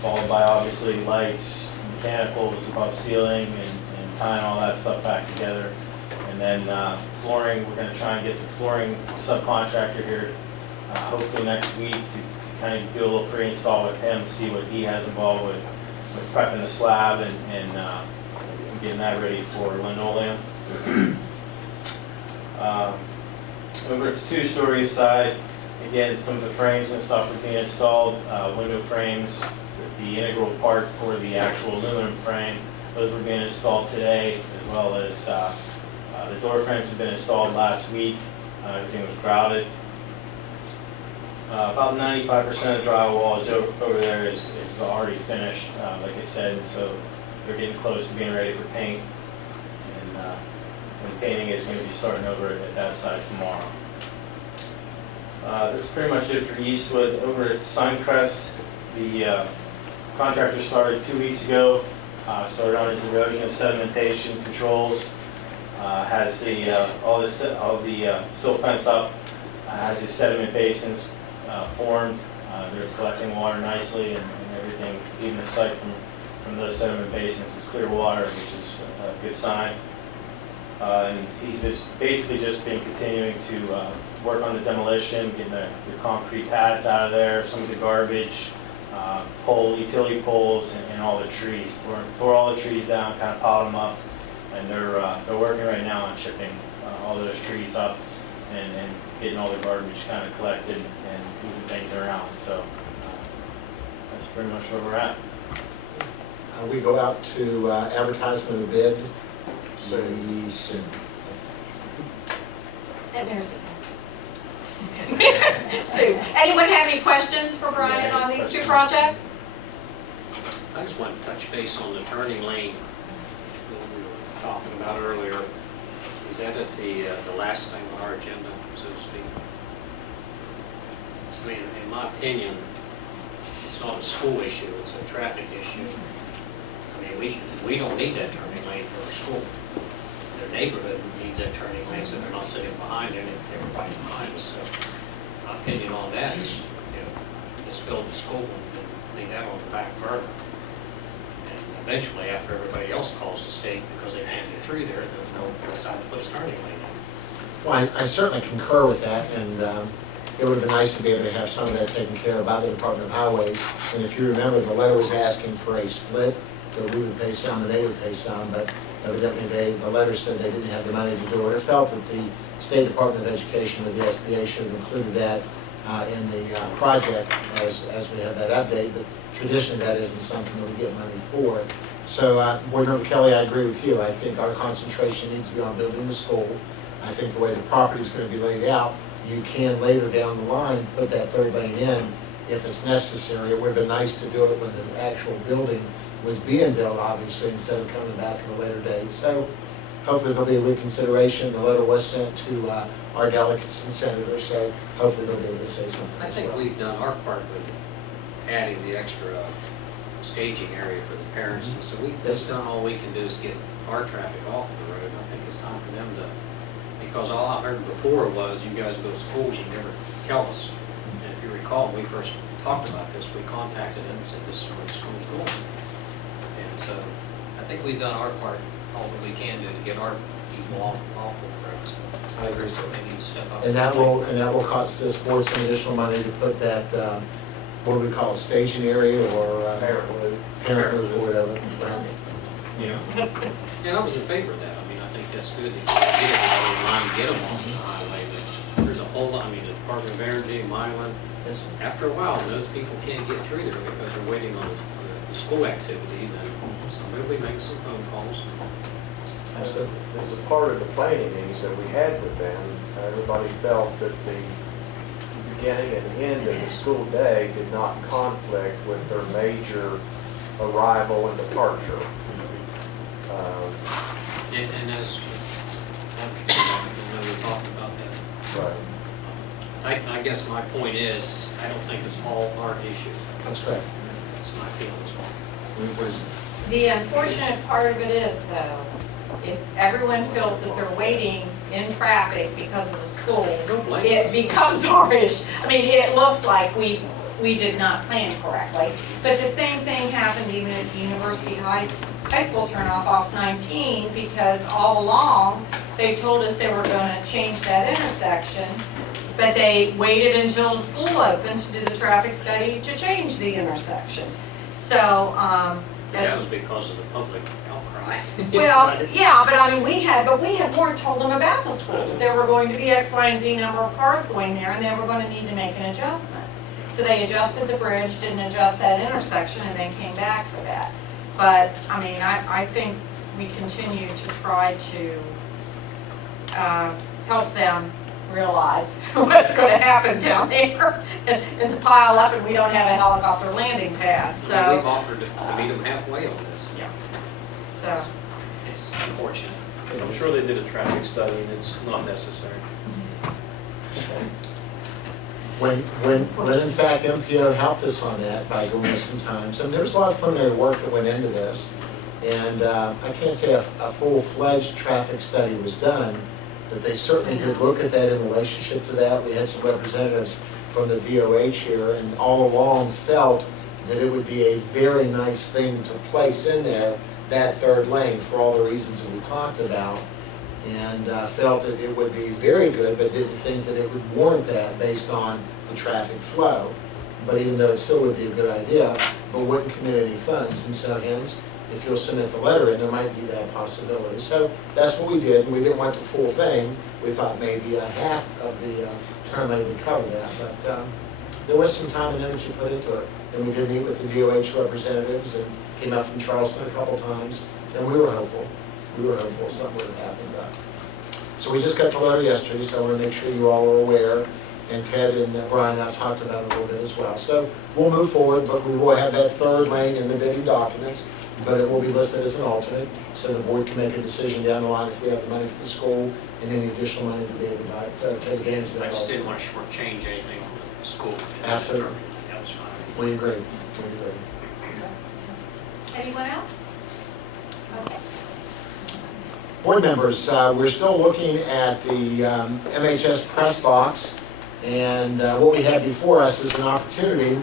followed by obviously lights, mechanicals above ceiling, and tying all that stuff back together. And then flooring, we're going to try and get the flooring subcontractor here hopefully next week to kind of do a little pre-install with him, see what he has involved with prepping the slab and getting that ready for linoleum. Over at the two-story side, again, some of the frames and stuff are being installed. Window frames, the integral part for the actual aluminum frame, those were being installed today, as well as the door frames have been installed last week. Everything was grouted. About 95% of drywall is over there is already finished, like I said, so they're getting close to being ready for paint. And painting is going to be starting over at that side tomorrow. That's pretty much it for Eastwood. Over at Suncrest, the contractor started 2 weeks ago, started on his erosion and sedimentation controls, has all the silt fence up, has his sediment basins formed. They're collecting water nicely and everything, even the site from those sediment basins is clear water, which is a good sign. And he's basically just been continuing to work on the demolition, getting the concrete pads out of there, some of the garbage, utility poles, and all the trees. Tore all the trees down, kind of piled them up, and they're working right now on chipping all those trees up and getting all the garbage kind of collected and moving things around. So that's pretty much where we're at. We go out to advertisement of bid soon. And there's Sue, anyone have any questions for Brian on these two projects? I just want to touch base on the turning lane that we were talking about earlier. Is that at the last thing on our agenda, so to speak? I mean, in my opinion, it's not a school issue, it's a traffic issue. I mean, we don't need that turning lane for our school. Their neighborhood needs that turning lane, so they're not sitting behind it and everybody behind us. So my opinion on that is, just build the school and leave that on the back burner. And eventually, after everybody else calls the state because they can't get through there, they'll decide to put a turning lane on. Well, I certainly concur with that, and it would have been nice to be able to have some of that taken care of by the Department of Highways. And if you remember, the letter was asking for a split, where we would pay some and they would pay some, but evidently the letter said they didn't have the money to do it, or felt that the State Department of Education or the SBA should have included that in the project as we have that update, but traditionally that isn't something that we get money for. So, Board Member Kelly, I agree with you. I think our concentration needs to be on building the school. I think the way the property is going to be laid out, you can later down the line put that third lane in if it's necessary. It would have been nice to do it when the actual building was being built, obviously, instead of coming back at a later date. So hopefully there'll be a reconsideration. The letter was sent to our delegates and senators, so hopefully they'll be able to say something. I think we've done our part with adding the extra staging area for the parents. And so we've just done all we can do is get our traffic off of the road. I think it's time for them to, because all I heard before was you guys build schools, you never tell us. And if you recall, when we first talked about this, we contacted them and said this is where the school's going. And so I think we've done our part, all that we can do to get our people off of the roads. I agree. So they need to step up. And that will cost this board some additional money to put that, what do we call it, staging area or parent loop or whatever. Yeah. And I was in favor of that. I mean, I think that's good to get everybody in line and get them off the highway. But there's a whole lot, I mean, the Department of Energy, Milan, after a while, those people can't get through there because they're waiting on the school activity. Then somebody will be making some phone calls. Absolutely. As a part of the planning meetings that we had with them, everybody felt that the beginning and end of the school day did not conflict with their major arrival and departure. And as, we talked about that. Right. I guess my point is, I don't think it's all our issue. That's correct. That's my feelings. The unfortunate part of it is though, if everyone feels that they're waiting in traffic because of the school, it becomes our issue. I mean, it looks like we did not plan correctly. But the same thing happened even at the University High School turnoff off 19, because all along, they told us they were gonna change that intersection, but they waited until the school opened to do the traffic study to change the intersection. So, That was because of the public outcry. well, yeah, but I mean, we had warned, told them about the school, that there were going to be X, Y, and Z number of cars going there, and they were going to need to make an adjustment. So they adjusted the bridge, didn't adjust that intersection, and then came back for that. But, I mean, I think we continue to try to help them realize what's going to happen down there and to pile up, and we don't have a helicopter landing pad, so. We've offered to meet them halfway on this. Yeah. So. It's unfortunate. I'm sure they did a traffic study and it's not necessary. When in fact MPO helped us on that by going with some times, and there's a lot of preliminary work that went into this, and I can't say a full-fledged traffic study was done, but they certainly did look at that in relationship to that. We had some representatives from the DOH here, and all along felt that it would be a very nice thing to place in there, that third lane, for all the reasons that we talked about, and felt that it would be very good, but didn't think that it would warrant that based on the traffic flow. But even though it still would be a good idea, but wouldn't commit any funds, and so hence, if you'll submit the letter in, there might be that possibility. So that's what we did, and we didn't want the full thing. We thought maybe a half of the turn lane would cover that, but there was some time and energy put into it. And we did meet with the DOH representatives and came up from Charleston a couple times, and we were hopeful. Something would have happened. So we just got the letter yesterday, so I want to make sure you all are aware, and Ted and Brian and I talked about it a little bit as well. So we'll move forward, but we will have that third lane in the bidding documents, but it will be listed as an alternate, so the board can make a decision down the line if we have the money for the school and any additional money to be able to take advantage of that. I just didn't want to shortchange anything on the school. Absolutely. That was fine. We agree. Anyone else? Okay. Board members, we're still looking at the MHS press box, and what we have before us is an opportunity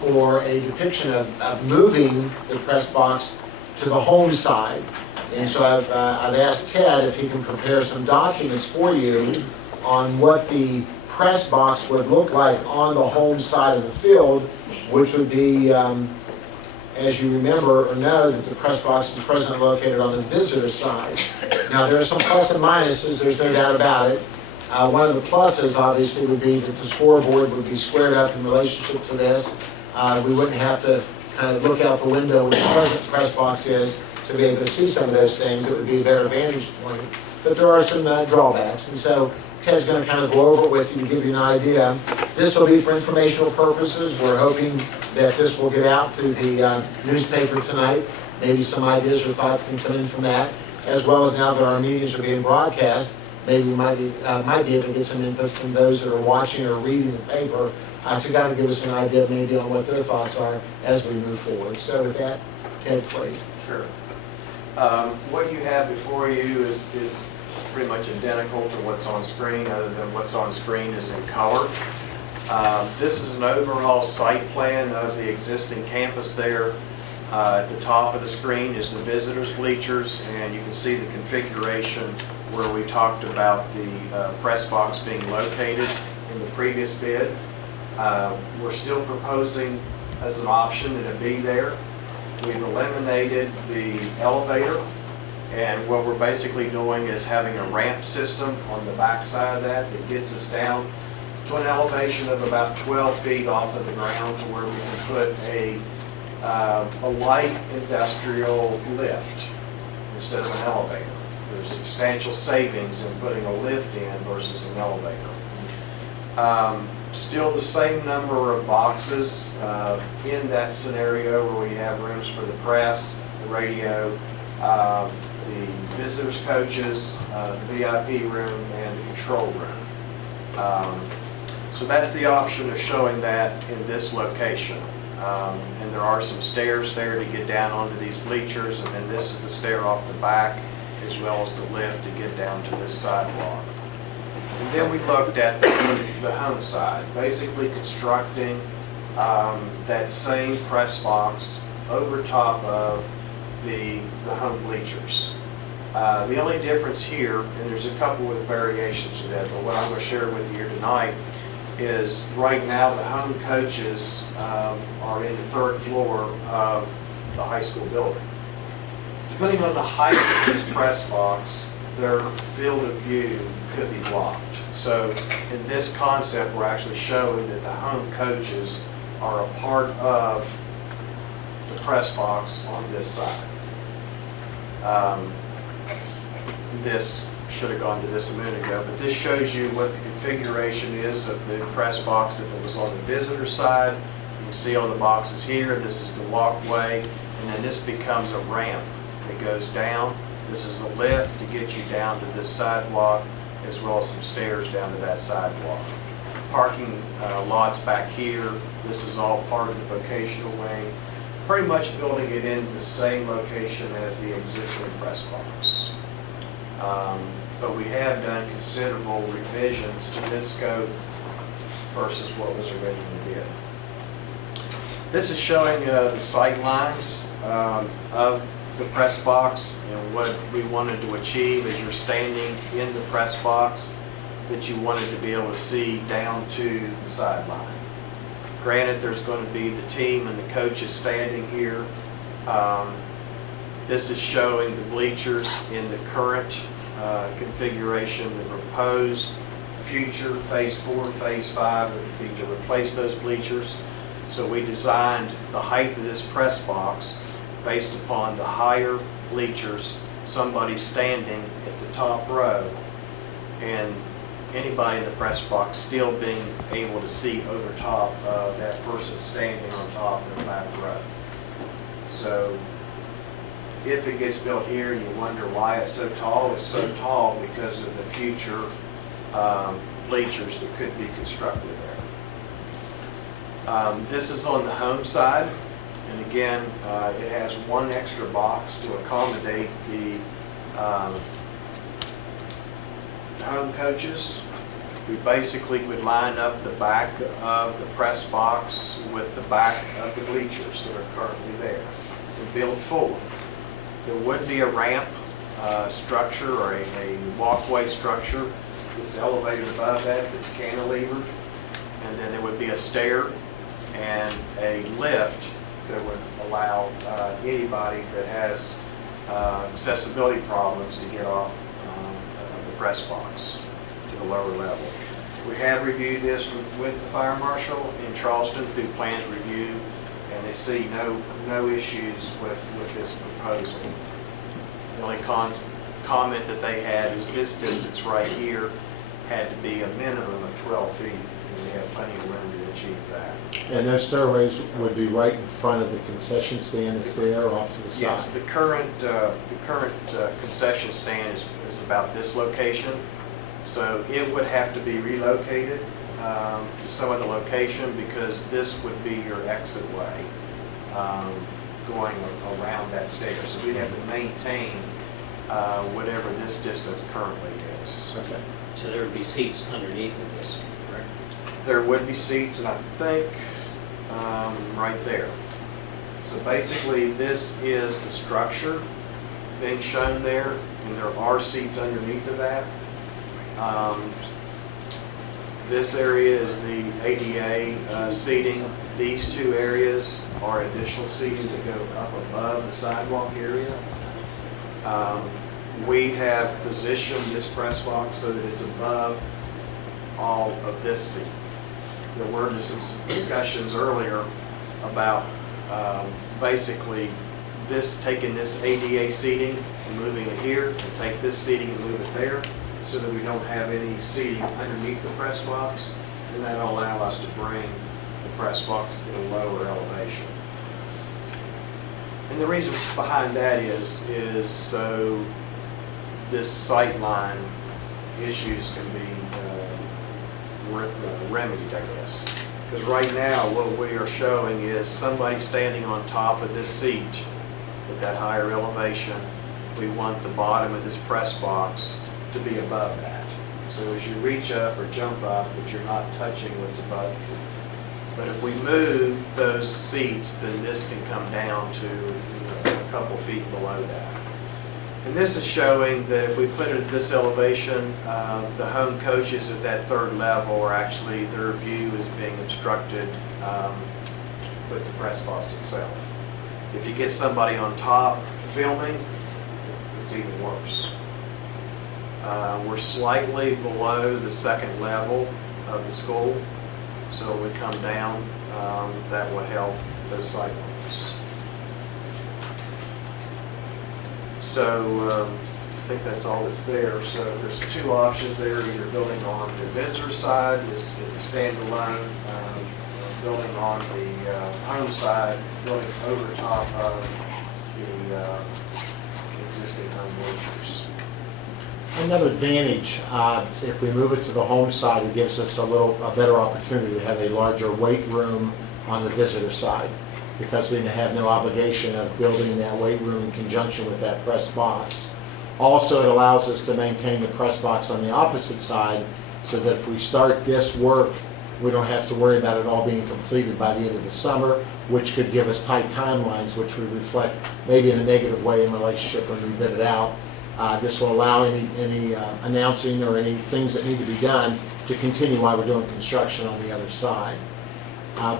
for a depiction of moving the press box to the home side. And so I've asked Ted if he can prepare some documents for you on what the press box would look like on the home side of the field, which would be, as you remember or know, that the press box is presently located on the visitor side. Now, there are some plus and minuses, there's no doubt about it. One of the pluses, obviously, would be that the scoreboard would be squared up in relationship to this. We wouldn't have to kind of look out the window where the present press box is to be able to see some of those things. It would be a better vantage point. But there are some drawbacks, and so Ted's going to kind of go over it with you to give you an idea. This will be for informational purposes. We're hoping that this will get out through the newspaper tonight. Maybe some ideas or thoughts can come in from that, as well as now that our meetings are being broadcast, maybe we might be able to get some input from those that are watching or reading the paper to kind of give us an idea maybe on what their thoughts are as we move forward. So with that, Ted, please. Sure. What you have before you is pretty much identical to what's on screen, other than what's on screen is in color. This is an overall site plan of the existing campus there. At the top of the screen is the visitors bleachers, and you can see the configuration where we talked about the press box being located in the previous bid. We're still proposing as an option that it be there. We've eliminated the elevator, and what we're basically doing is having a ramp system on the back side of that gets us down to an elevation of about 12 feet off of the ground to where we can put a light industrial lift instead of an elevator. there's substantial savings in putting a lift in versus an elevator. Still the same number of boxes in that scenario where we have rooms for the press, the radio, the visitors coaches, the VIP room, and the control room. So that's the option of showing that in this location. And there are some stairs there to get down onto these bleachers, and then this is the stair off the back, as well as the lift to get down to this sidewalk. And then we looked at the home side, basically constructing that same press box over top of the home bleachers. The only difference here, and there's a couple of variations to that, but what I'm going to share with you here tonight is right now the home coaches are in the 3rd floor of the high school building. Depending on the height of this press box, their field of view could be blocked. So in this concept, we're actually showing that the home coaches are a part of the press box on this side. This should have gone to this a minute ago, but this shows you what the configuration is of the press box if it was on the visitor side. You can see all the boxes here. This is the walkway, and then this becomes a ramp that goes down. This is a lift to get you down to this sidewalk, as well as some stairs down to that sidewalk. Parking lots back here. This is all part of the vocational wing. Pretty much building it in the same location as the existing press box. But we have done considerable revisions to this scope versus what was originally bid. This is showing the sight lines of the press box and what we wanted to achieve as you're standing in the press box, that you wanted to be able to see down to the sideline. Granted, there's going to be the team and the coaches standing here. This is showing the bleachers in the current configuration, the proposed future phase 4, phase 5 would be to replace those bleachers. So we designed the height of this press box based upon the higher bleachers, somebody standing at the top row, and anybody in the press box still being able to see over top of that person standing on top in the back row. So if it gets built here and you wonder why it's so tall because of the future bleachers that could be constructed there. This is on the home side, and again, it has one extra box to accommodate the home coaches. We basically would line up the back of the press box with the back of the bleachers that are currently there and build forward. There would be a ramp structure or a walkway structure that's elevated above that, that's cantilevered, and then there would be a stair and a lift that would allow anybody that has accessibility problems to get off the press box to the lower level. We have reviewed this with the fire marshal in Charleston through plans review, and they see no issues with this proposal. The only comment that they had is this distance right here had to be a minimum of 12 feet, and we have plenty of room to achieve that. And those stairways would be right in front of the concession stand that's there, off to the side? Yes, the current concession stand is about this location, so it would have to be relocated to some other location because this would be your exit way going around that stair. So we'd have to maintain whatever this distance currently is. Okay. So there would be seats underneath of this, correct? There would be seats, and I think right there. So basically, this is the structure being shown there, and there are seats underneath of that. This area is the ADA seating. These two areas are additional seating that go up above the sidewalk area. We have positioned this press box so that it's above all of this seat. There were some discussions earlier about basically taking this ADA seating and moving it here, and take this seating and move it there, so that we don't have any seating underneath the press box, and that'll allow us to bring the press box to a lower elevation. And the reason behind that is so this sight line issues can be remedied, I guess. Because right now, what we are showing is somebody standing on top of this seat at that higher elevation. We want the bottom of this press box to be above that. So as you reach up or jump up, that you're not touching what's above you. But if we move those seats, then this can come down to a couple feet below that. And this is showing that if we put it at this elevation, the home coaches at that third level are actually, their view is being obstructed with the press box itself. If you get somebody on top filming, it's even worse. We're slightly below the second level of the school, so when we come down, that will help those sight lines. So I think that's all that's there. So there's two options there, either building on the visitor side is a standalone, building on the home side, building over top of the existing home bleachers. Another advantage, if we move it to the home side, it gives us a better opportunity to have a larger weight room on the visitor side, because we have no obligation of building that weight room in conjunction with that press box. Also, it allows us to maintain the press box on the opposite side, so that if we start this work, we don't have to worry about it all being completed by the end of the summer, which could give us tight timelines, which would reflect maybe in a negative way in relationship when we bid it out. This will allow any announcing or any things that need to be done to continue while we're doing construction on the other side.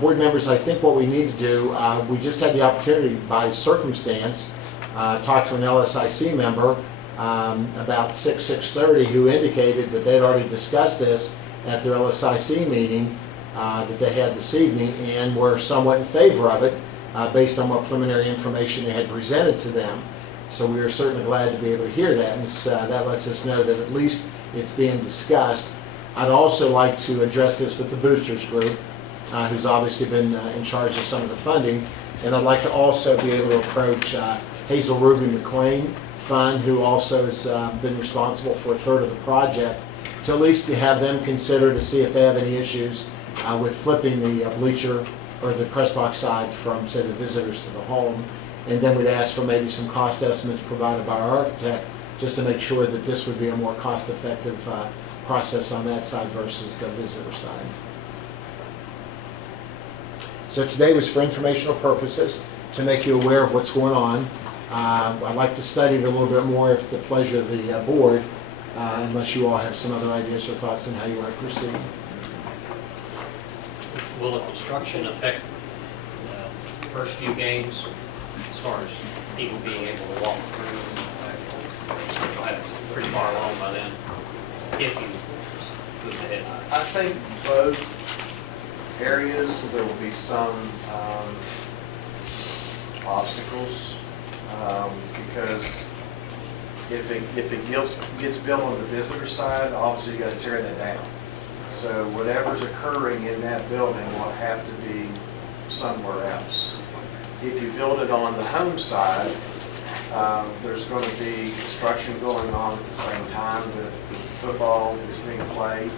Board members, I think what we need to do, we just had the opportunity by circumstance, talk to an LSIC member about 6:30 who indicated that they'd already discussed this at their LSIC meeting that they had this evening, and were somewhat in favor of it based on what preliminary information they had presented to them. So we are certainly glad to be able to hear that, and that lets us know that at least it's being discussed. I'd also like to address this with the boosters group, who's obviously been in charge of some of the funding, and I'd like to also be able to approach Hazel Ruby McQueen Fund, who also has been responsible for a third of the project, to at least have them consider to see if they have any issues with flipping the bleacher or the press box side from, say, the visitors to the home. And then we'd ask for maybe some cost estimates provided by our architect, just to make sure that this would be a more cost-effective process on that side versus the visitor side. So today was for informational purposes, to make you aware of what's going on. I'd like to study it a little bit more if the pleasure of the board, unless you all have some other ideas or thoughts on how you want to proceed. Will the construction affect the first few games as far as people being able to walk through? You'll have it pretty far along by then, if you move ahead. I think both areas, there will be some obstacles, because if it gets built on the visitor side, obviously you got to tear that down. So whatever's occurring in that building will have to be somewhere else. If you build it on the home side, there's going to be construction going on at the same time that the football is being played.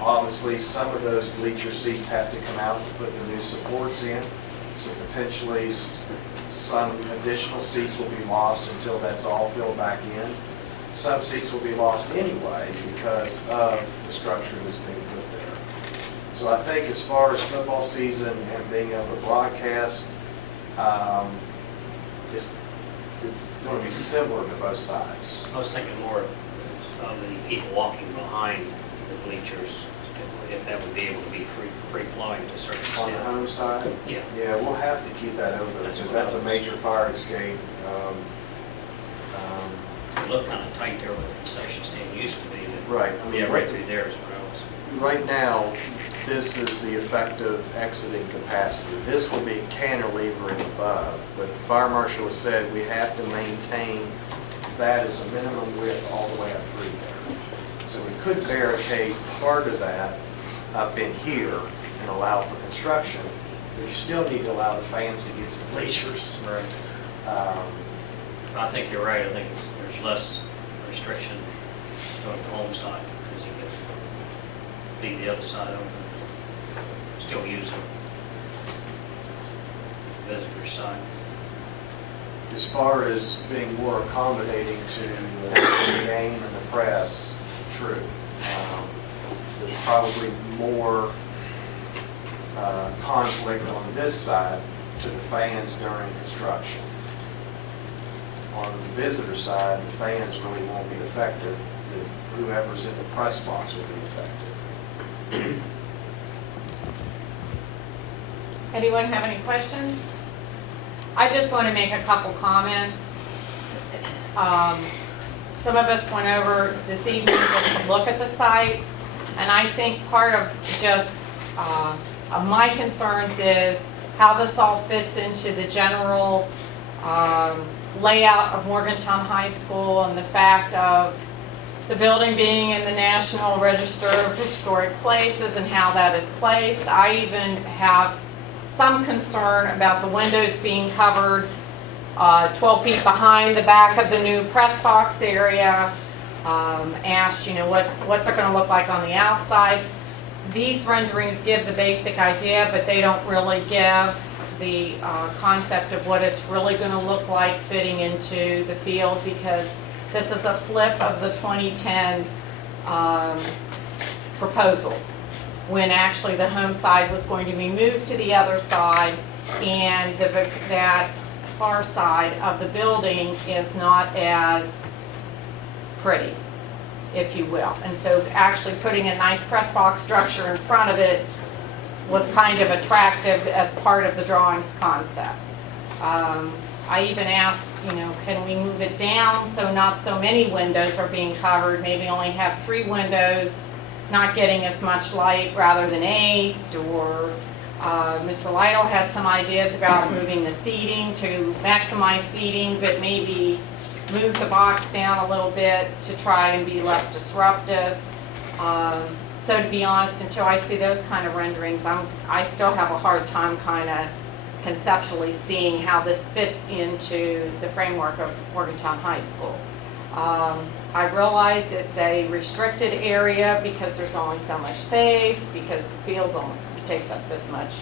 Obviously, some of those bleacher seats have to come out to put the new supports in. So potentially some additional seats will be lost until that's all filled back in. Some seats will be lost anyway because of the structure that's being put there. So I think as far as football season and being able to broadcast, it's going to be similar to both sides. I was thinking more of the people walking behind the bleachers, if that would be able to be free-flowing to a certain extent. On the home side? Yeah. Yeah, we'll have to keep that open because that's a major fire escape. It looked kind of tight there where the concession stand used to be. Right. I mean, Yeah, right through there is where I was. Right now, this is the effective exiting capacity. This will be cantilevering above, but the fire marshal has said we have to maintain that as a minimum width all the way up through there. So we could barricade part of that up in here and allow for construction, but you still need to allow the fans to get to the bleachers. Right. I think you're right. I think there's less restriction on the home side because you can leave the other side open, still use it. Visitor side. As far as being more accommodating to the national game and the press, true. There's probably more conflict on this side to the fans during construction. On the visitor side, the fans really won't be affected. Whoever's in the press box will be affected. Anyone have any questions? I just want to make a couple comments. Some of us went over this evening just to look at the site, and I think part of just of my concerns is how this all fits into the general layout of Morgantown High School and the fact of the building being in the National Register of Historic Places and how that is placed. I even have some concern about the windows being covered 12 feet behind the back of the new press box area. Asked, you know, what's it going to look like on the outside? These renderings give the basic idea, but they don't really give the concept of what it's really going to look like fitting into the field, because this is a flip of the 2010 proposals, when actually the home side was going to be moved to the other side, and that far side of the building is not as pretty, if you will. And so actually putting a nice press box structure in front of it was kind of attractive as part of the drawings concept. I even asked, you know, can we move it down so not so many windows are being covered, maybe only have 3 windows, not getting as much light rather than 8, or Mr. Lytle had some ideas about moving the seating to maximize seating, but maybe move the box down a little bit to try and be less disruptive. So to be honest, until I see those kind of renderings, I still have a hard time kind of conceptually seeing how this fits into the framework of Morgantown High School. I realize it's a restricted area because there's only so much space, because the field only takes up this much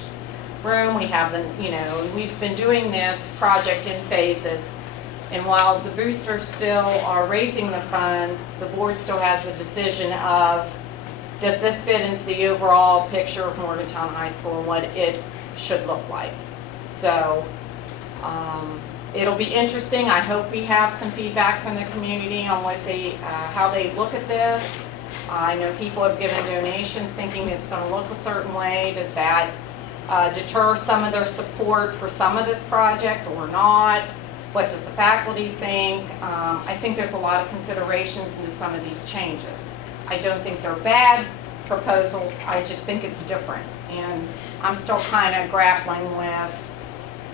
room. We have the, you know, we've been doing this project in phases. And while the boosters still are raising the funds, the board still has the decision of, does this fit into the overall picture of Morgantown High School and what it should look like? So it'll be interesting. I hope we have some feedback from the community on what they, how they look at this. I know people have given donations thinking it's going to look a certain way. Does that deter some of their support for some of this project or not? What does the faculty think? I think there's a lot of considerations into some of these changes. I don't think they're bad proposals, I just think it's different. And I'm still kind of grappling with,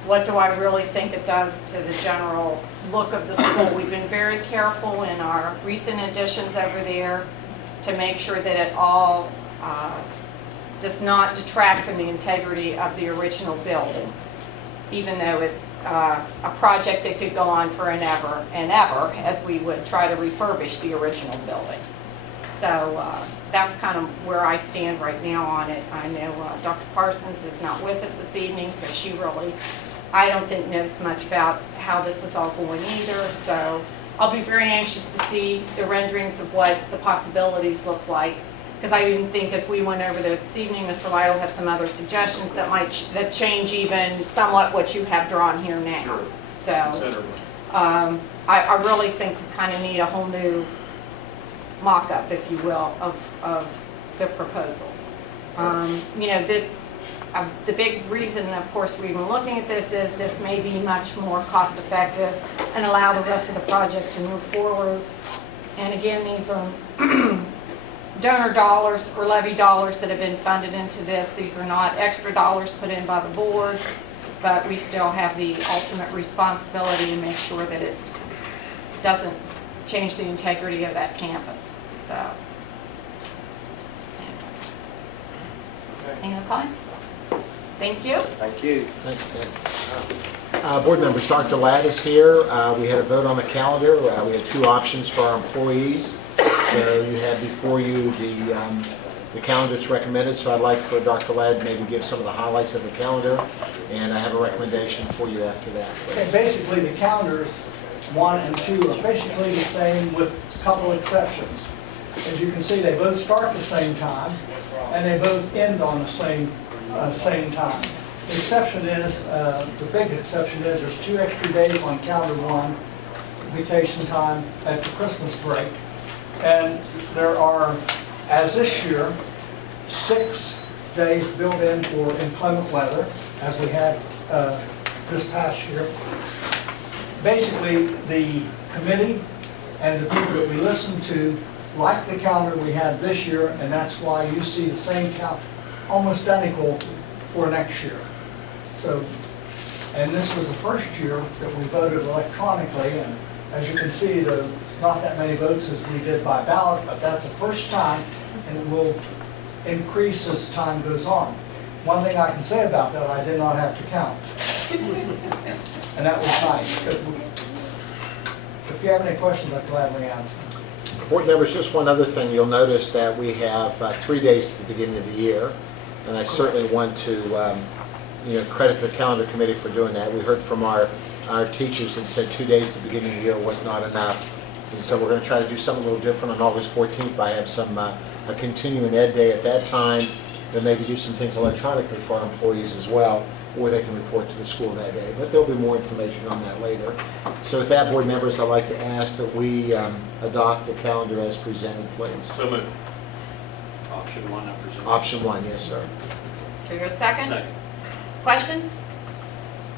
what do I really think it does to the general look of the school? We've been very careful in our recent additions over there to make sure that it all does not detract from the integrity of the original building, even though it's a project that could go on for an ever and ever as we would try to refurbish the original building. So that's kind of where I stand right now on it. I know Dr. Parsons is not with us this evening, so she really, I don't think, knows much about how this is all going either. So I'll be very anxious to see the renderings of what the possibilities look like. Because I even think as we went over this evening, Mr. Lytle had some other suggestions that might that change even somewhat what you have drawn here now. Sure. So I really think we kind of need a whole new mock-up, if you will, of the proposals. You know, this, the big reason, of course, we've been looking at this is this may be much more cost-effective and allow the rest of the project to move forward. And again, these are donor dollars or levy dollars that have been funded into this. These are not extra dollars put in by the board, but we still have the ultimate responsibility to make sure that it doesn't change the integrity of that campus. So, any other comments? Thank you. Thank you. Thanks, Ted. Board members, Dr. Ladd is here. We had a vote on the calendar. We had two options for our employees. So you have before you the calendar that's recommended. So I'd like for Dr. Ladd to maybe give some of the highlights of the calendar, and I have a recommendation for you after that. Okay, basically, the calendars 1 and 2 are basically the same with a couple exceptions. As you can see, they both start the same time, and they both end on the same time. The exception is, the big exception is there's 2 extra days on calendar 1, vacation time at the Christmas break. And there are, as this year, 6 days built in for inclement weather, as we had this past year. Basically, the committee and the people that we listened to like the calendar we had this year, and that's why you see the same calendar, almost identical for next year. So, and this was the first year that we voted electronically, and as you can see, there's not that many votes as we did by ballot, but that's the first time, and it will increase as time goes on. One thing I can say about that, I did not have to count. And that was nice. If you have any questions, I'd gladly answer. Board members, just one other thing. You'll notice that we have 3 days at the beginning of the year, and I certainly want to credit the calendar committee for doing that. We heard from our teachers that said 2 days at the beginning of the year was not enough, and so we're going to try to do something a little different on August 14th by have some a continuing ed day at that time, and maybe do some things electronically for our employees as well, or they can report to the school that day. But there'll be more information on that later. So with that, board members, I'd like to ask that we adopt the calendar as presented, please. So moved. Option 1, I presume. Option 1, yes, sir. Do you have a second? Second. Questions?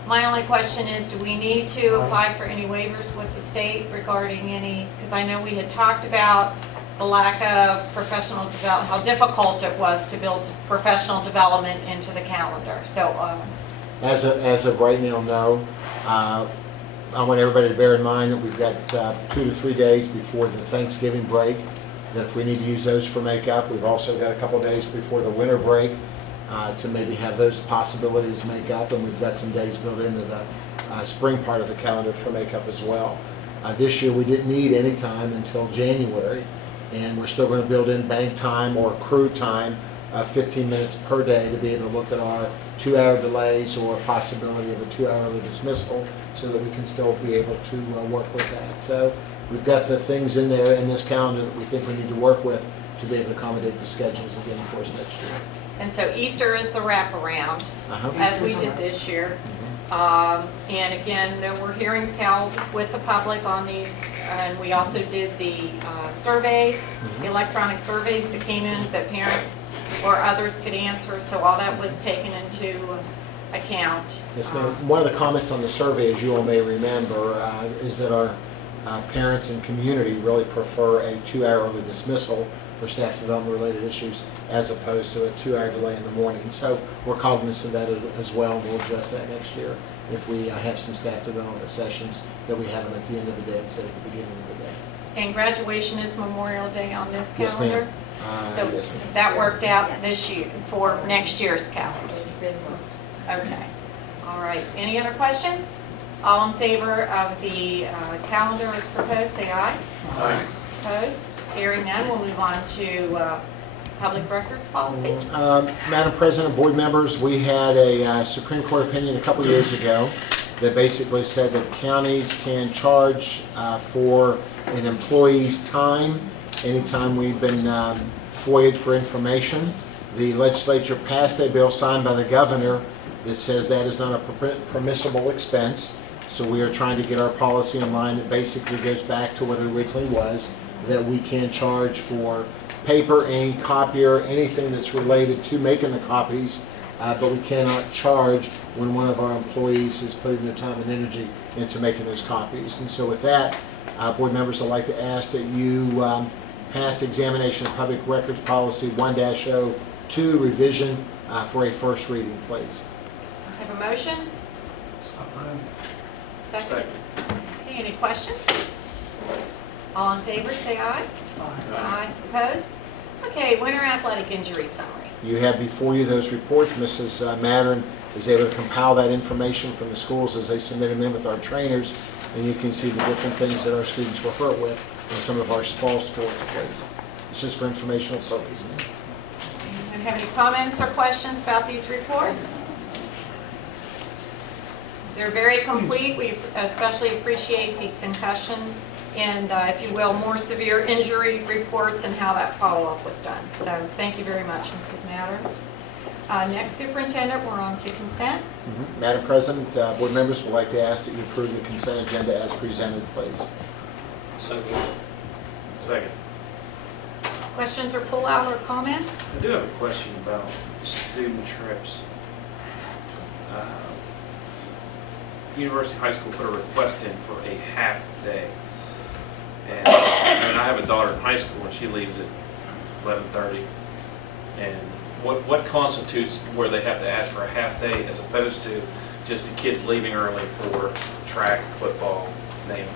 My only question is, do we need to apply for any waivers with the state regarding any, because I know we had talked about the lack of professional development, how difficult it was to build professional development into the calendar. So, As of right now, no. I want everybody to bear in mind that we've got 2 to 3 days before the Thanksgiving break, that if we need to use those for makeup, we've also got a couple days before the winter break to maybe have those possibilities make up, and we've got some days built into the spring part of the calendar for makeup as well. This year we didn't need any time until January, and we're still going to build in bank time or crew time, 15 minutes per day, to be able to look at our 2-hour delays or possibility of a 2-hourly dismissal, so that we can still be able to work with that. So we've got the things in there in this calendar that we think we need to work with to be able to accommodate the schedules again for us next year. and so Easter is the wraparound, as we did this year. And again, there were hearings held with the public on these, and we also did the surveys, the electronic surveys that came in that parents or others could answer, so all that was taken into account. Yes, ma'am. One of the comments on the survey, as you all may remember, is that our parents and community really prefer a 2-hourly dismissal for staff development related issues as opposed to a 2-hour delay in the morning. So we're cognizant of that as well, and we'll address that next year if we have some staff development sessions, that we have them at the end of the day instead of the beginning of the day. And graduation is Memorial Day on this Yes, calendar? ma'am. So yes, ma'am. that worked out this year, for next year's calendar? It's been worked. Okay. All right. Any other questions? All in favor of the calendar as proposed, say aye. Aye. Opposed? Hearing none, we'll move on to public records policy. Madam President, board members, we had a Supreme Court opinion a couple years ago that basically said that counties can charge for an employee's time anytime we've been FOIA'd for information. The legislature passed a bill signed by the governor that says that is not a permissible expense. So we are trying to get our policy in line that basically goes back to what it originally was, that we can charge for paper, ink, copier, anything that's related to making the copies, but we cannot charge when one of our employees is putting their time and energy into making those copies. And so with that, board members, I'd like to ask that you passed examination of public records policy 1-02 revision for a first reading, please. Have a motion? Second. Okay, any questions? All in favor, say aye. Aye. Opposed? Okay, winter athletic injury summary. You have before you those reports. Mrs. Mattern is able to compile that information from the schools as they submit them in with our trainers, and you can see the different things that our students were hurt with in some of our fall sports, please. It's just for informational purposes. Anyone have any comments or questions about these reports? They're very complete. We especially appreciate the concussion and, if you will, more severe injury reports and how that follow-up was done. So thank you very much, Mrs. Matter. Next, Superintendent, we're on to consent. Madam President, board members would like to ask that you approve the consent agenda as presented, please. So Second. Questions or pull-out or comments? I do have a question about student trips. University High School put a request in for a half day. And I have a daughter in high school and she leaves at 11:30. And what constitutes where they have to ask for a half day as opposed to just the kids leaving early for track, football, name it?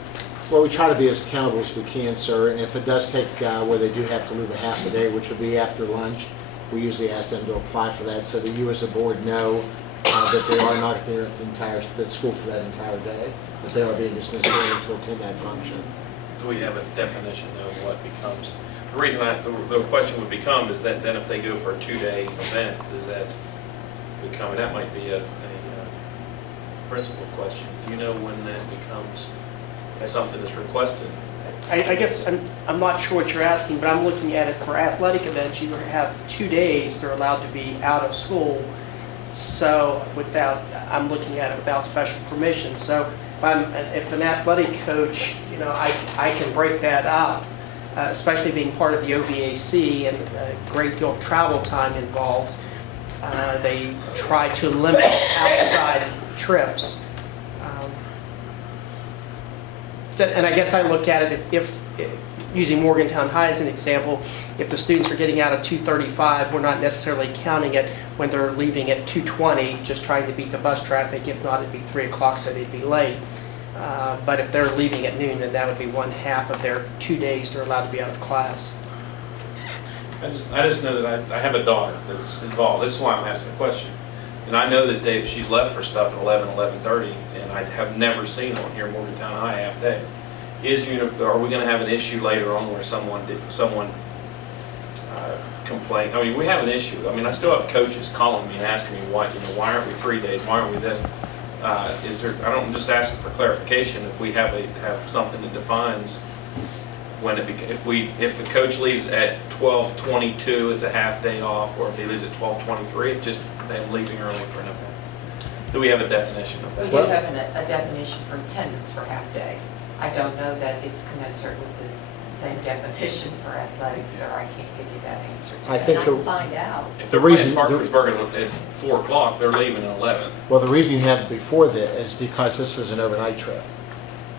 Well, we try to be as accountable as we can, sir, and if it does take where they do have to leave a half a day, which will be after lunch, we usually ask them to apply for that so that you as a board know that they are not there at school for that entire day, that they are being dismissed early to attend that function. Do we have a definition of what becomes? The reason the question would become is that then if they go for a 2-day event, does that become, and that might be a principal question. Do you know when that becomes something that's requested? I guess I'm not sure what you're asking, but I'm looking at it for athletic events. You have 2 days they're allowed to be out of school. So I'm looking at it without special permission. So if an athletic coach, I can break that up, especially being part of the OVAC and a great deal of travel time involved. They try to limit outside trips. And I guess I look at it if using Morgantown High as an example, if the students are getting out at 2:35, we're not necessarily counting it when they're leaving at 2:20, just trying to beat the bus traffic. If not, it'd be 3 o'clock, so they'd be late. But if they're leaving at noon, then that would be 1/2 of their 2 days they're allowed to be out of class. I just know that I have a daughter that's involved. This is why I'm asking the question. And I know that she's left for stuff at 11:30, and I have never seen on here Morgantown High half day. Are we going to have an issue later on where someone complained? I mean, we have an issue. I mean, I still have coaches calling me and asking me why aren't we 3 days? Why aren't we this? I'm just asking for clarification. If we have something that defines when if the coach leaves at 12:22, it's a half day off, or if he leaves at 12:23, it's just them leaving early for an event. Do we have a definition of that? We do have a definition for attendance for half days. I don't know that it's commensurate with the same definition for athletics, so I can't give you that answer today. I think I can find out. If they're playing Parkersburg at 4 o'clock, they're leaving at 11. Well, the reason you have it before that is because this is an overnight trip.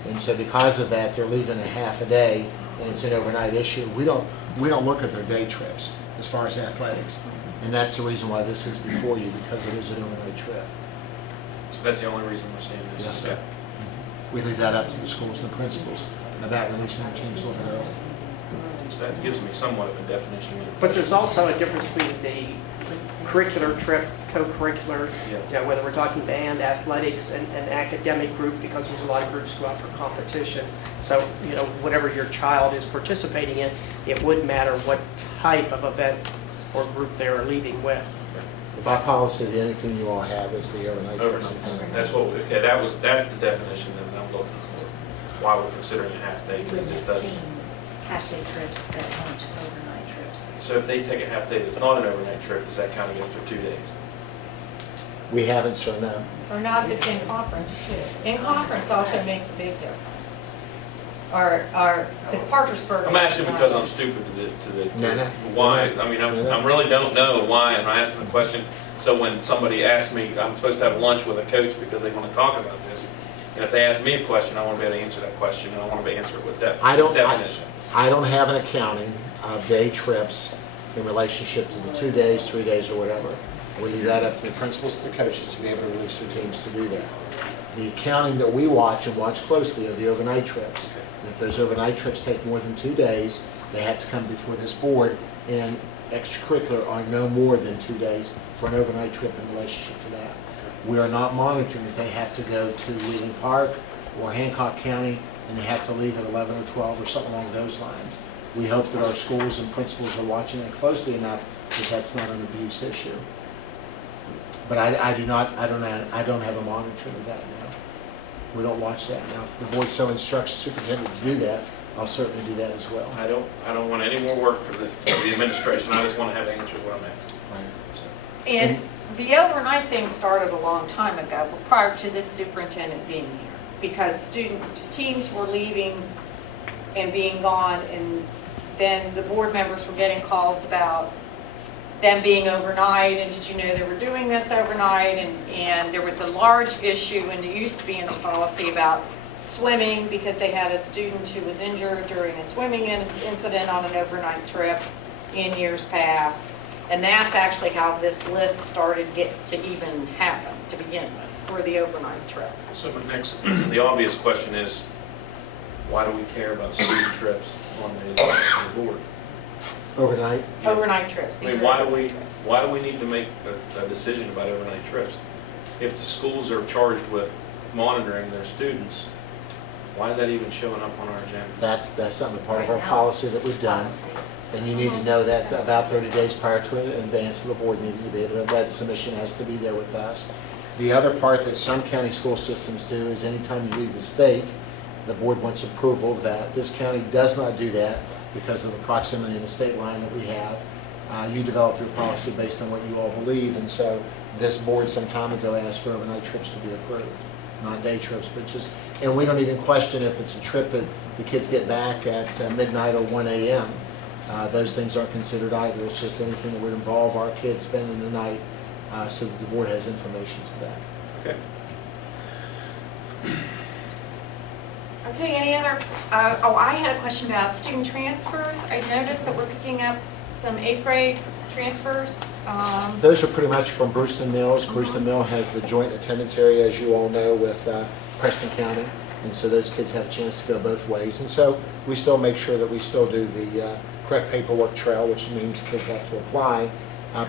And so because of that, they're leaving a half a day, and it's an overnight issue. We don't look at their day trips as far as athletics. And that's the reason why this is before you, because it is an overnight trip. So that's the only reason we're seeing this? Yes, sir. We leave that up to the schools and the principals about releasing their teams a little bit early. So that gives me somewhat of a definition. But there's also a difference between the curricular trip, co-curricular, whether we're talking band, athletics, and academic group, because there's a lot of groups go out for competition. So, whatever your child is participating in, it would matter what type of event or group they're leaving with. By policy, the only thing you all have is the overnight trip. That's the definition that I'm looking for. Why we're considering a half day, because it just doesn't. Half-day trips that aren't overnight trips. So if they take a half day that's not an overnight trip, does that count against their 2 days? We haven't, sir, no. Or not if it's in conference too. In conference also makes a big difference. Because Parkersburg. I'm asking because I'm stupid why. I mean, I really don't know why I'm asking the question. So when somebody asks me, I'm supposed to have lunch with a coach because they want to talk about this. And if they ask me a question, I want to be able to answer that question, and I want to be able to answer it with that definition. I don't have an accounting of day trips in relationship to the 2 days, 3 days, or whatever. We leave that up to the principals and the coaches to be able to release their teams to do that. The accounting that we watch and watch closely are the overnight trips. And if those overnight trips take more than 2 days, they have to come before this board, and extracurricular are no more than 2 days for an overnight trip in relationship to that. We are not monitoring if they have to go to Wheeling Park or Hancock County and they have to leave at 11 or 12 or something along those lines. We hope that our schools and principals are watching that closely enough that that's not an abuse issue. But I don't have a monitoring of that now. We don't watch that now. If the board so instructs the superintendent to do that, I'll certainly do that as well. I don't want any more work for the administration. I just want to have answers what I'm asking. Right. And the overnight thing started a long time ago, prior to this superintendent being here, because student teams were leaving and being gone, and then the board members were getting calls about them being overnight, and did you know they were doing this overnight, and there was a large issue, and it used to be in the policy about swimming, because they had a student who was injured during a swimming incident on an overnight trip in years past. And that's actually how this list started to even happen to begin with, were the overnight trips. So my next, the obvious question is, why do we care about student trips on the board? Overnight? Overnight trips. I mean, why do we need to make a decision about overnight trips? If the schools are charged with monitoring their students, why is that even showing up on our agenda? That's something part of our policy that we've done. And you need to know that about 30 days prior to it in advance of the board meeting to be able to, that submission has to be there with us. The other part that some county school systems do is anytime you leave the state, the board wants approval of that. This county does not do that because of the proximity in the state line that we have. You develop your policy based on what you all believe, and so this board some time ago asked for overnight trips to be approved. Not day trips, but just, and we don't even question if it's a trip that the kids get back at midnight or 1 a.m. Those things aren't considered either. It's just anything that would involve our kids spending the night so that the board has information to that. Okay. Okay, any other, I had a question about student transfers. I noticed that we're picking up some 8th grade transfers. Those are pretty much from Brewston Mills. Brewston Mill has the joint attendance area, as you all know, with Preston County. And so those kids have a chance to go both ways. And so we still make sure that we still do the correct paperwork trail, which means kids have to apply.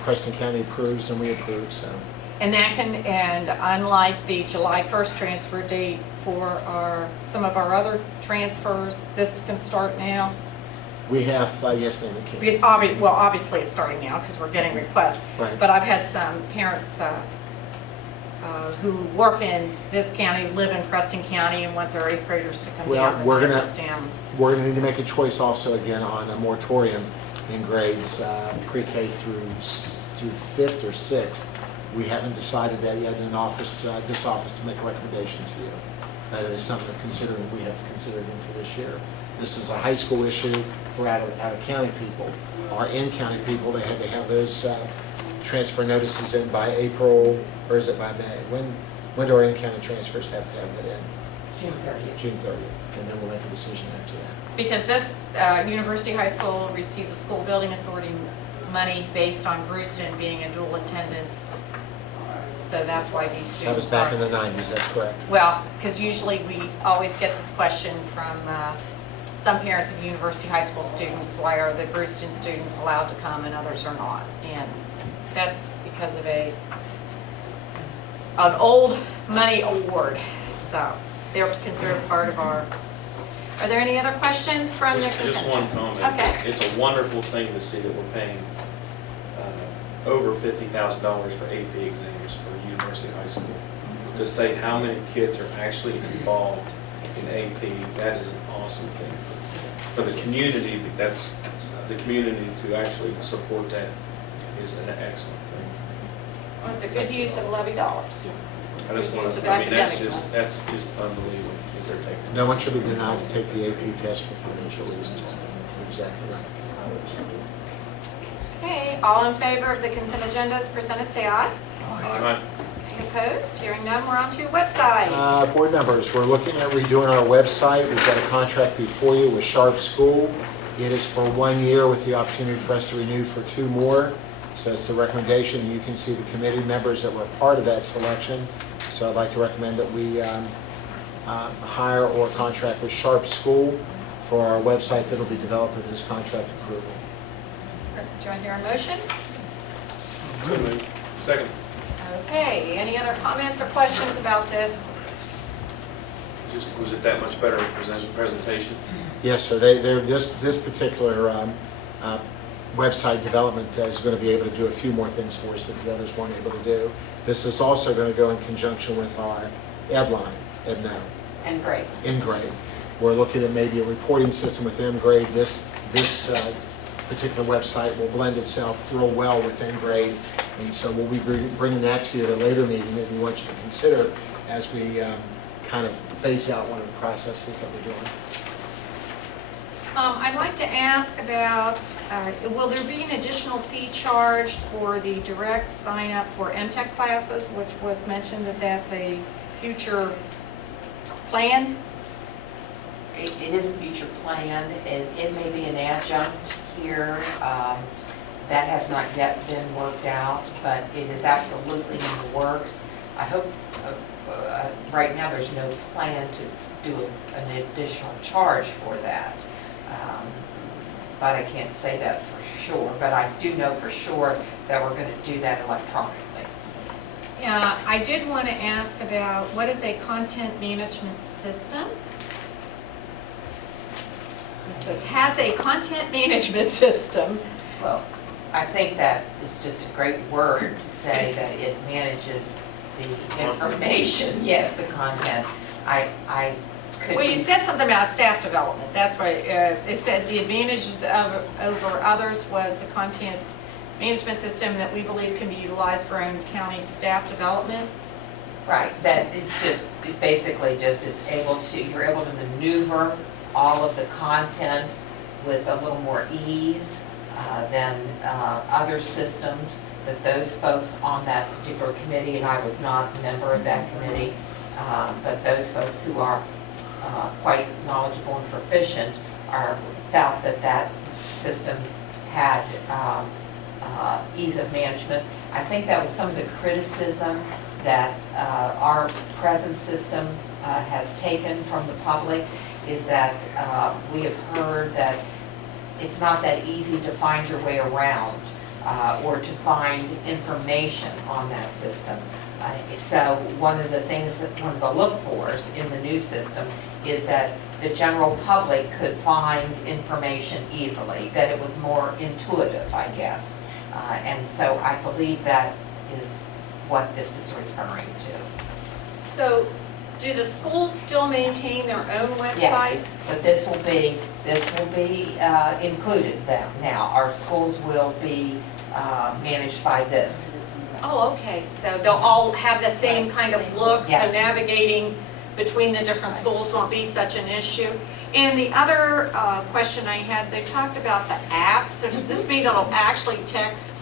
Preston County approves and we approve, so. And that can, and unlike the July 1st transfer date for some of our other transfers, this can start now? We have, yes ma'am, it can. Because obviously it's starting now because we're getting requests. Right. But I've had some parents who work in this county, live in Preston County, and want their 8th graders to come down and understand. We're gonna need to make a choice also again on a moratorium in grades pre-K through 5th or 6th. We haven't decided that yet in this office to make a recommendation to you. That is something to consider, and we have to consider again for this year. This is a high school issue for out-of-county people. Our in-county people, they had to have those transfer notices in by April, or is it by May? When do our in-county transfers have to have that in? June 30th. June 30th, and then we'll make a decision after that. Because this University High School received the school building authority money based on Brewston being in dual attendance. So that's why these students That was back in the 90s, that's correct. Well, because usually we always get this question from some parents of University High School students, why are the Brewston students allowed to come and others are not? And that's because of an old money award. So they're considered part of our, are there any other questions from the consent? Just one comment. Okay. It's a wonderful thing to see that we're paying over $50,000 for AP exams for University High School. To say how many kids are actually involved in AP, that is an awesome thing for the community. That's the community to actually support that is an excellent thing. Well, it's a good use of levy dollars. I just want to, I mean, that's just unbelievable what they're taking. No one should be denied to take the AP test for financial reasons. You're exactly right. Okay, all in favor of the consent agenda as presented, say aye. Aye. Any opposed? Hearing none, we're on to website. Board members, we're looking at redoing our website. We've got a contract before you with Sharp School. It is for 1 year with the opportunity for us to renew for 2 more. So it's the recommendation. You can see the committee members that were part of that selection. So I'd like to recommend that we hire or contract with Sharp School for our website that will be developed with this contract approval. Do I hear a motion? So moved. Second. Okay, any other comments or questions about this? Just, was it that much better presentation? Yes, sir. This particular website development is going to be able to do a few more things for us that the others weren't able to do. This is also going to go in conjunction with our EdLine, EdNow. And great. Ngrade. We're looking at maybe a reporting system with Ngrade. This particular website will blend itself real well with Ngrade, and so we'll be bringing that to you at a later meeting that we want you to consider as we kind of phase out one of the processes that we're doing. I'd like to ask about, will there be an additional fee charged for the direct sign-up for MTech classes, which was mentioned that that's a future plan? It is a future plan. It may be an adjunct here. That has not yet been worked out, but it is absolutely in the works. I hope, right now there's no plan to do an additional charge for that. But I can't say that for sure. But I do know for sure that we're going to do that electronically. Yeah, I did want to ask about what is a content management system? It says has a content management system. Well, I think that is just a great word to say that it manages the information. Yes, the content. I could. Well, you said something about staff development. That's right. It said the advantages over others was the content management system that we believe can be utilized for own county staff development. Right. That it basically just is able to. You're able to maneuver all of the content with a little more ease than other systems that those folks on that particular committee, and I was not a member of that committee, but those folks who are quite knowledgeable and proficient felt that system had ease of management. I think that was some of the criticism that our present system has taken from the public, is that we have heard that it's not that easy to find your way around or to find information on that system. So one of the things, one of the look-fors in the new system is that the general public could find information easily, that it was more intuitive, I guess. And so I believe that is what this is referring to. So do the schools still maintain their own websites? Yes, but this will be included now. Our schools will be managed by this. Oh, okay, so they'll all have the same kind of look, so Yes. navigating between the different schools won't be such an issue. And the other question I had, they talked about the app, so does this mean it'll actually text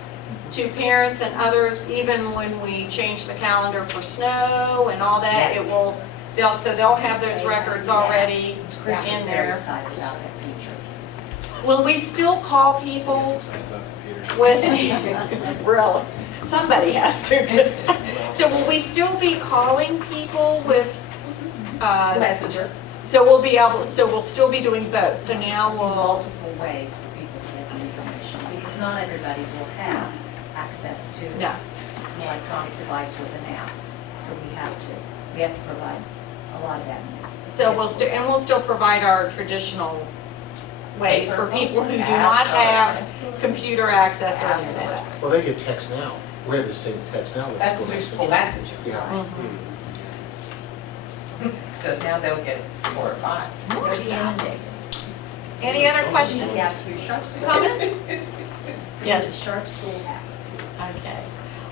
to parents and others even when we change the calendar for snow and all that? Yes. It will, they'll have those records already Chris is in very there. excited about that feature. Will we still call people with, really, somebody has to. So will we still be calling people with, Messenger. so we'll still be doing both, so now we'll, Multiple ways for people to get the information, because not everybody will have access to no. an electronic device with an app. So we have to provide a lot of avenues. So we'll still provide our traditional ways for people who do not have computer access or internet access. Well, they get text now. We're able to say text now with That's school your messenger. school messenger. Yeah. So now they'll get 4 or 5. More stuff. Any other questions? Yeah, through Sharp School. Comments? Yes. The Sharp School app. Okay.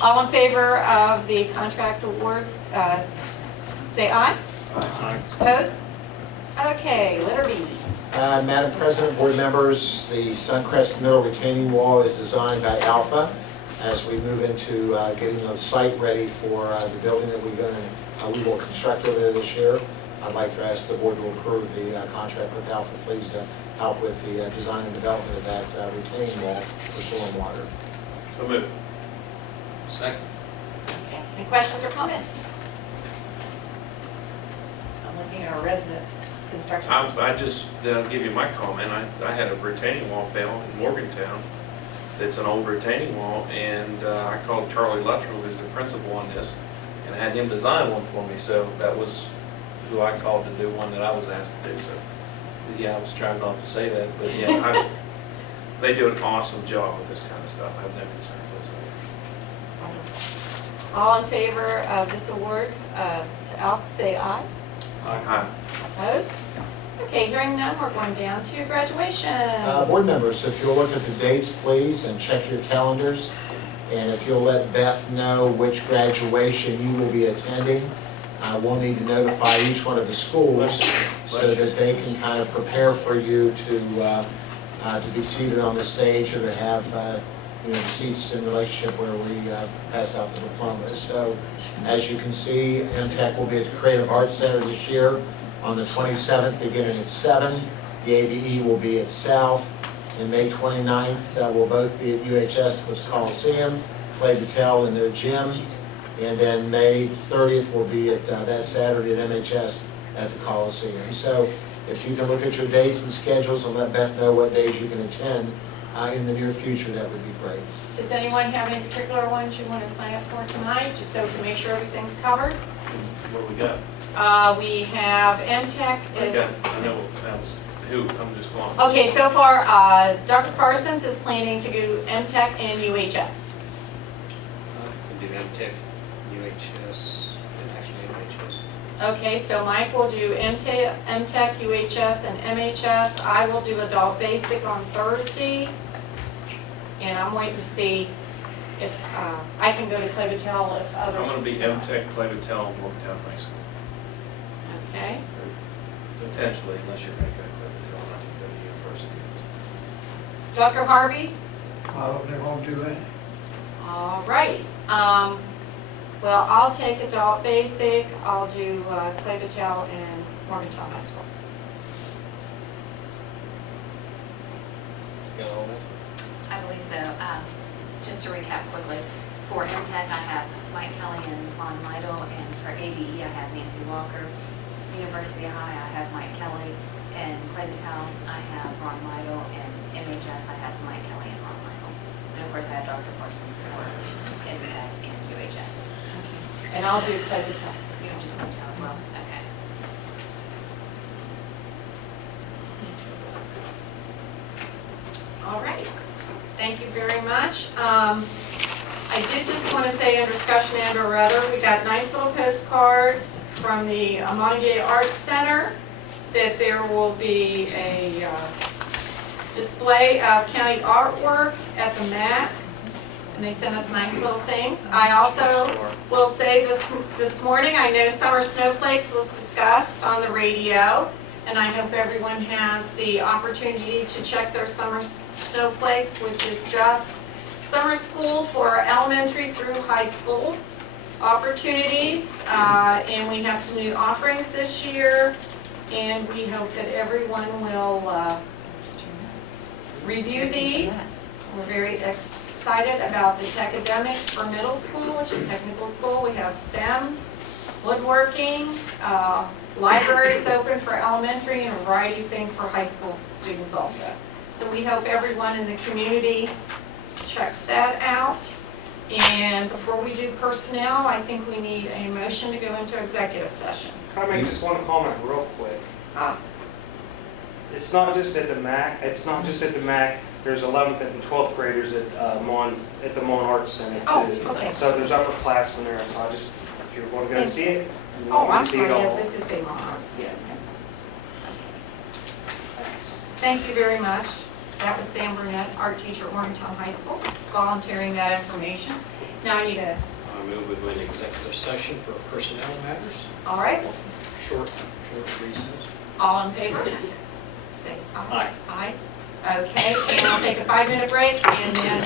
All in favor of the contract award, say aye. Aye. Opposed? Okay, letter B. Madam President, board members, the Suncrest Middle retaining wall is designed by Alpha as we move into getting the site ready for the building that we will construct over there this year. I'd like to ask the board to approve the contract with Alpha Please to help with the design and development of that retaining wall for stormwater. So moved. Second. Okay. Any questions or comments? I'm looking at our resident construction. I just, I'll give you my comment. I had a retaining wall fail in Morgantown. It's an old retaining wall, and I called Charlie Luttrell, who's the principal on this, and I had him design one for me. So that was who I called to do one that I was asked to do. So yeah, I was trying not to say that, but yeah, they do an awesome job with this kind of stuff. I have no concern whatsoever. All in favor of this award to Alpha, say aye. Aye. Opposed? Okay, hearing none, we're going down to graduation. Board members, if you'll look at the dates, please, and check your calendars. And if you'll let Beth know which graduation you will be attending, we'll need to notify each one of the schools so that they can kind of prepare for you to be seated on the stage or to have the seats in relationship where we pass out the diplomas. So as you can see, MTech will be at the Creative Arts Center this year on the 27th, beginning at 7. The ABE will be at South. And May 29th will both be at UHS with Coliseum, Clay Battelle in their gym. And then May 30th will be at that Saturday at MHS at the Coliseum. So if you can look at your dates and schedules and let Beth know what days you can attend in the near future, that would be great. Does anyone have any particular ones you want to sign up for tonight, just so we can make sure everything's covered? What do we got? We have MTech is. I know that was who. I'm just going. Okay, so far, Dr. Parsons is planning to do MTech and UHS. We do MTech, UHS, and actually MHS. Okay, so Mike will do MTech, UHS, and MHS. I will do Adult Basic on Thursday. And I'm waiting to see if I can go to Clay Battelle if others. I'm going to be MTech, Clay Battelle, Morgantown High School. Okay. Potentially, unless you're going to go to Clay Battelle, I can go to university. Dr. Harvey? They won't do it. All right. Well, I'll take Adult Basic. I'll do Clay Battelle and Morgantown High School. Got all that? I believe so. Just to recap quickly, for MTech, I have Mike Kelly and Ron Lytle, and for ABE, I have Nancy Walker. University High, I have Mike Kelly, and Clay Battelle, I have Ron Lytle, and MHS, I have Mike Kelly and Ron Lytle. And of course, I have Dr. Parsons for MTech and UHS. And I'll do Clay Battelle. You want to do Clay Battelle as well? Okay. All right. Thank you very much. I did just want to say under discussion and or other, we got nice little postcards from the Monongalia Arts Center that there will be a display of county artwork at the MAC, and they sent us nice little things. I also will say this morning, I know summer snowflakes was discussed on the radio, and I hope everyone has the opportunity to check their summer snowflakes, which is just summer school for elementary through high school opportunities. And we have some new offerings this year, and we hope that everyone will review these. We're very excited about the Techademics for middle school, which is technical school. We have STEM, woodworking, libraries open for elementary, and a variety of things for high school students also. So we hope everyone in the community checks that out. And before we do personnel, I think we need a motion to go into executive session. Can I make just one comment real quick? It's not just at the MAC, there's 11th and 12th graders at the Mon Arts Center too. Oh, okay. So there's upperclassmen there, so I just, if you want to go see it, you Oh, want I'm to see sorry, it all. yes, it did say Monongalia. Yeah. Thank you very much. That was Sam Burnett, art teacher at Morgantown High School, volunteering that information. Now I need a, I move we go into executive session for personnel matters. all right, Short recess. all in favor? Say aye. Aye. Okay, and I'll take a 5-minute break, and then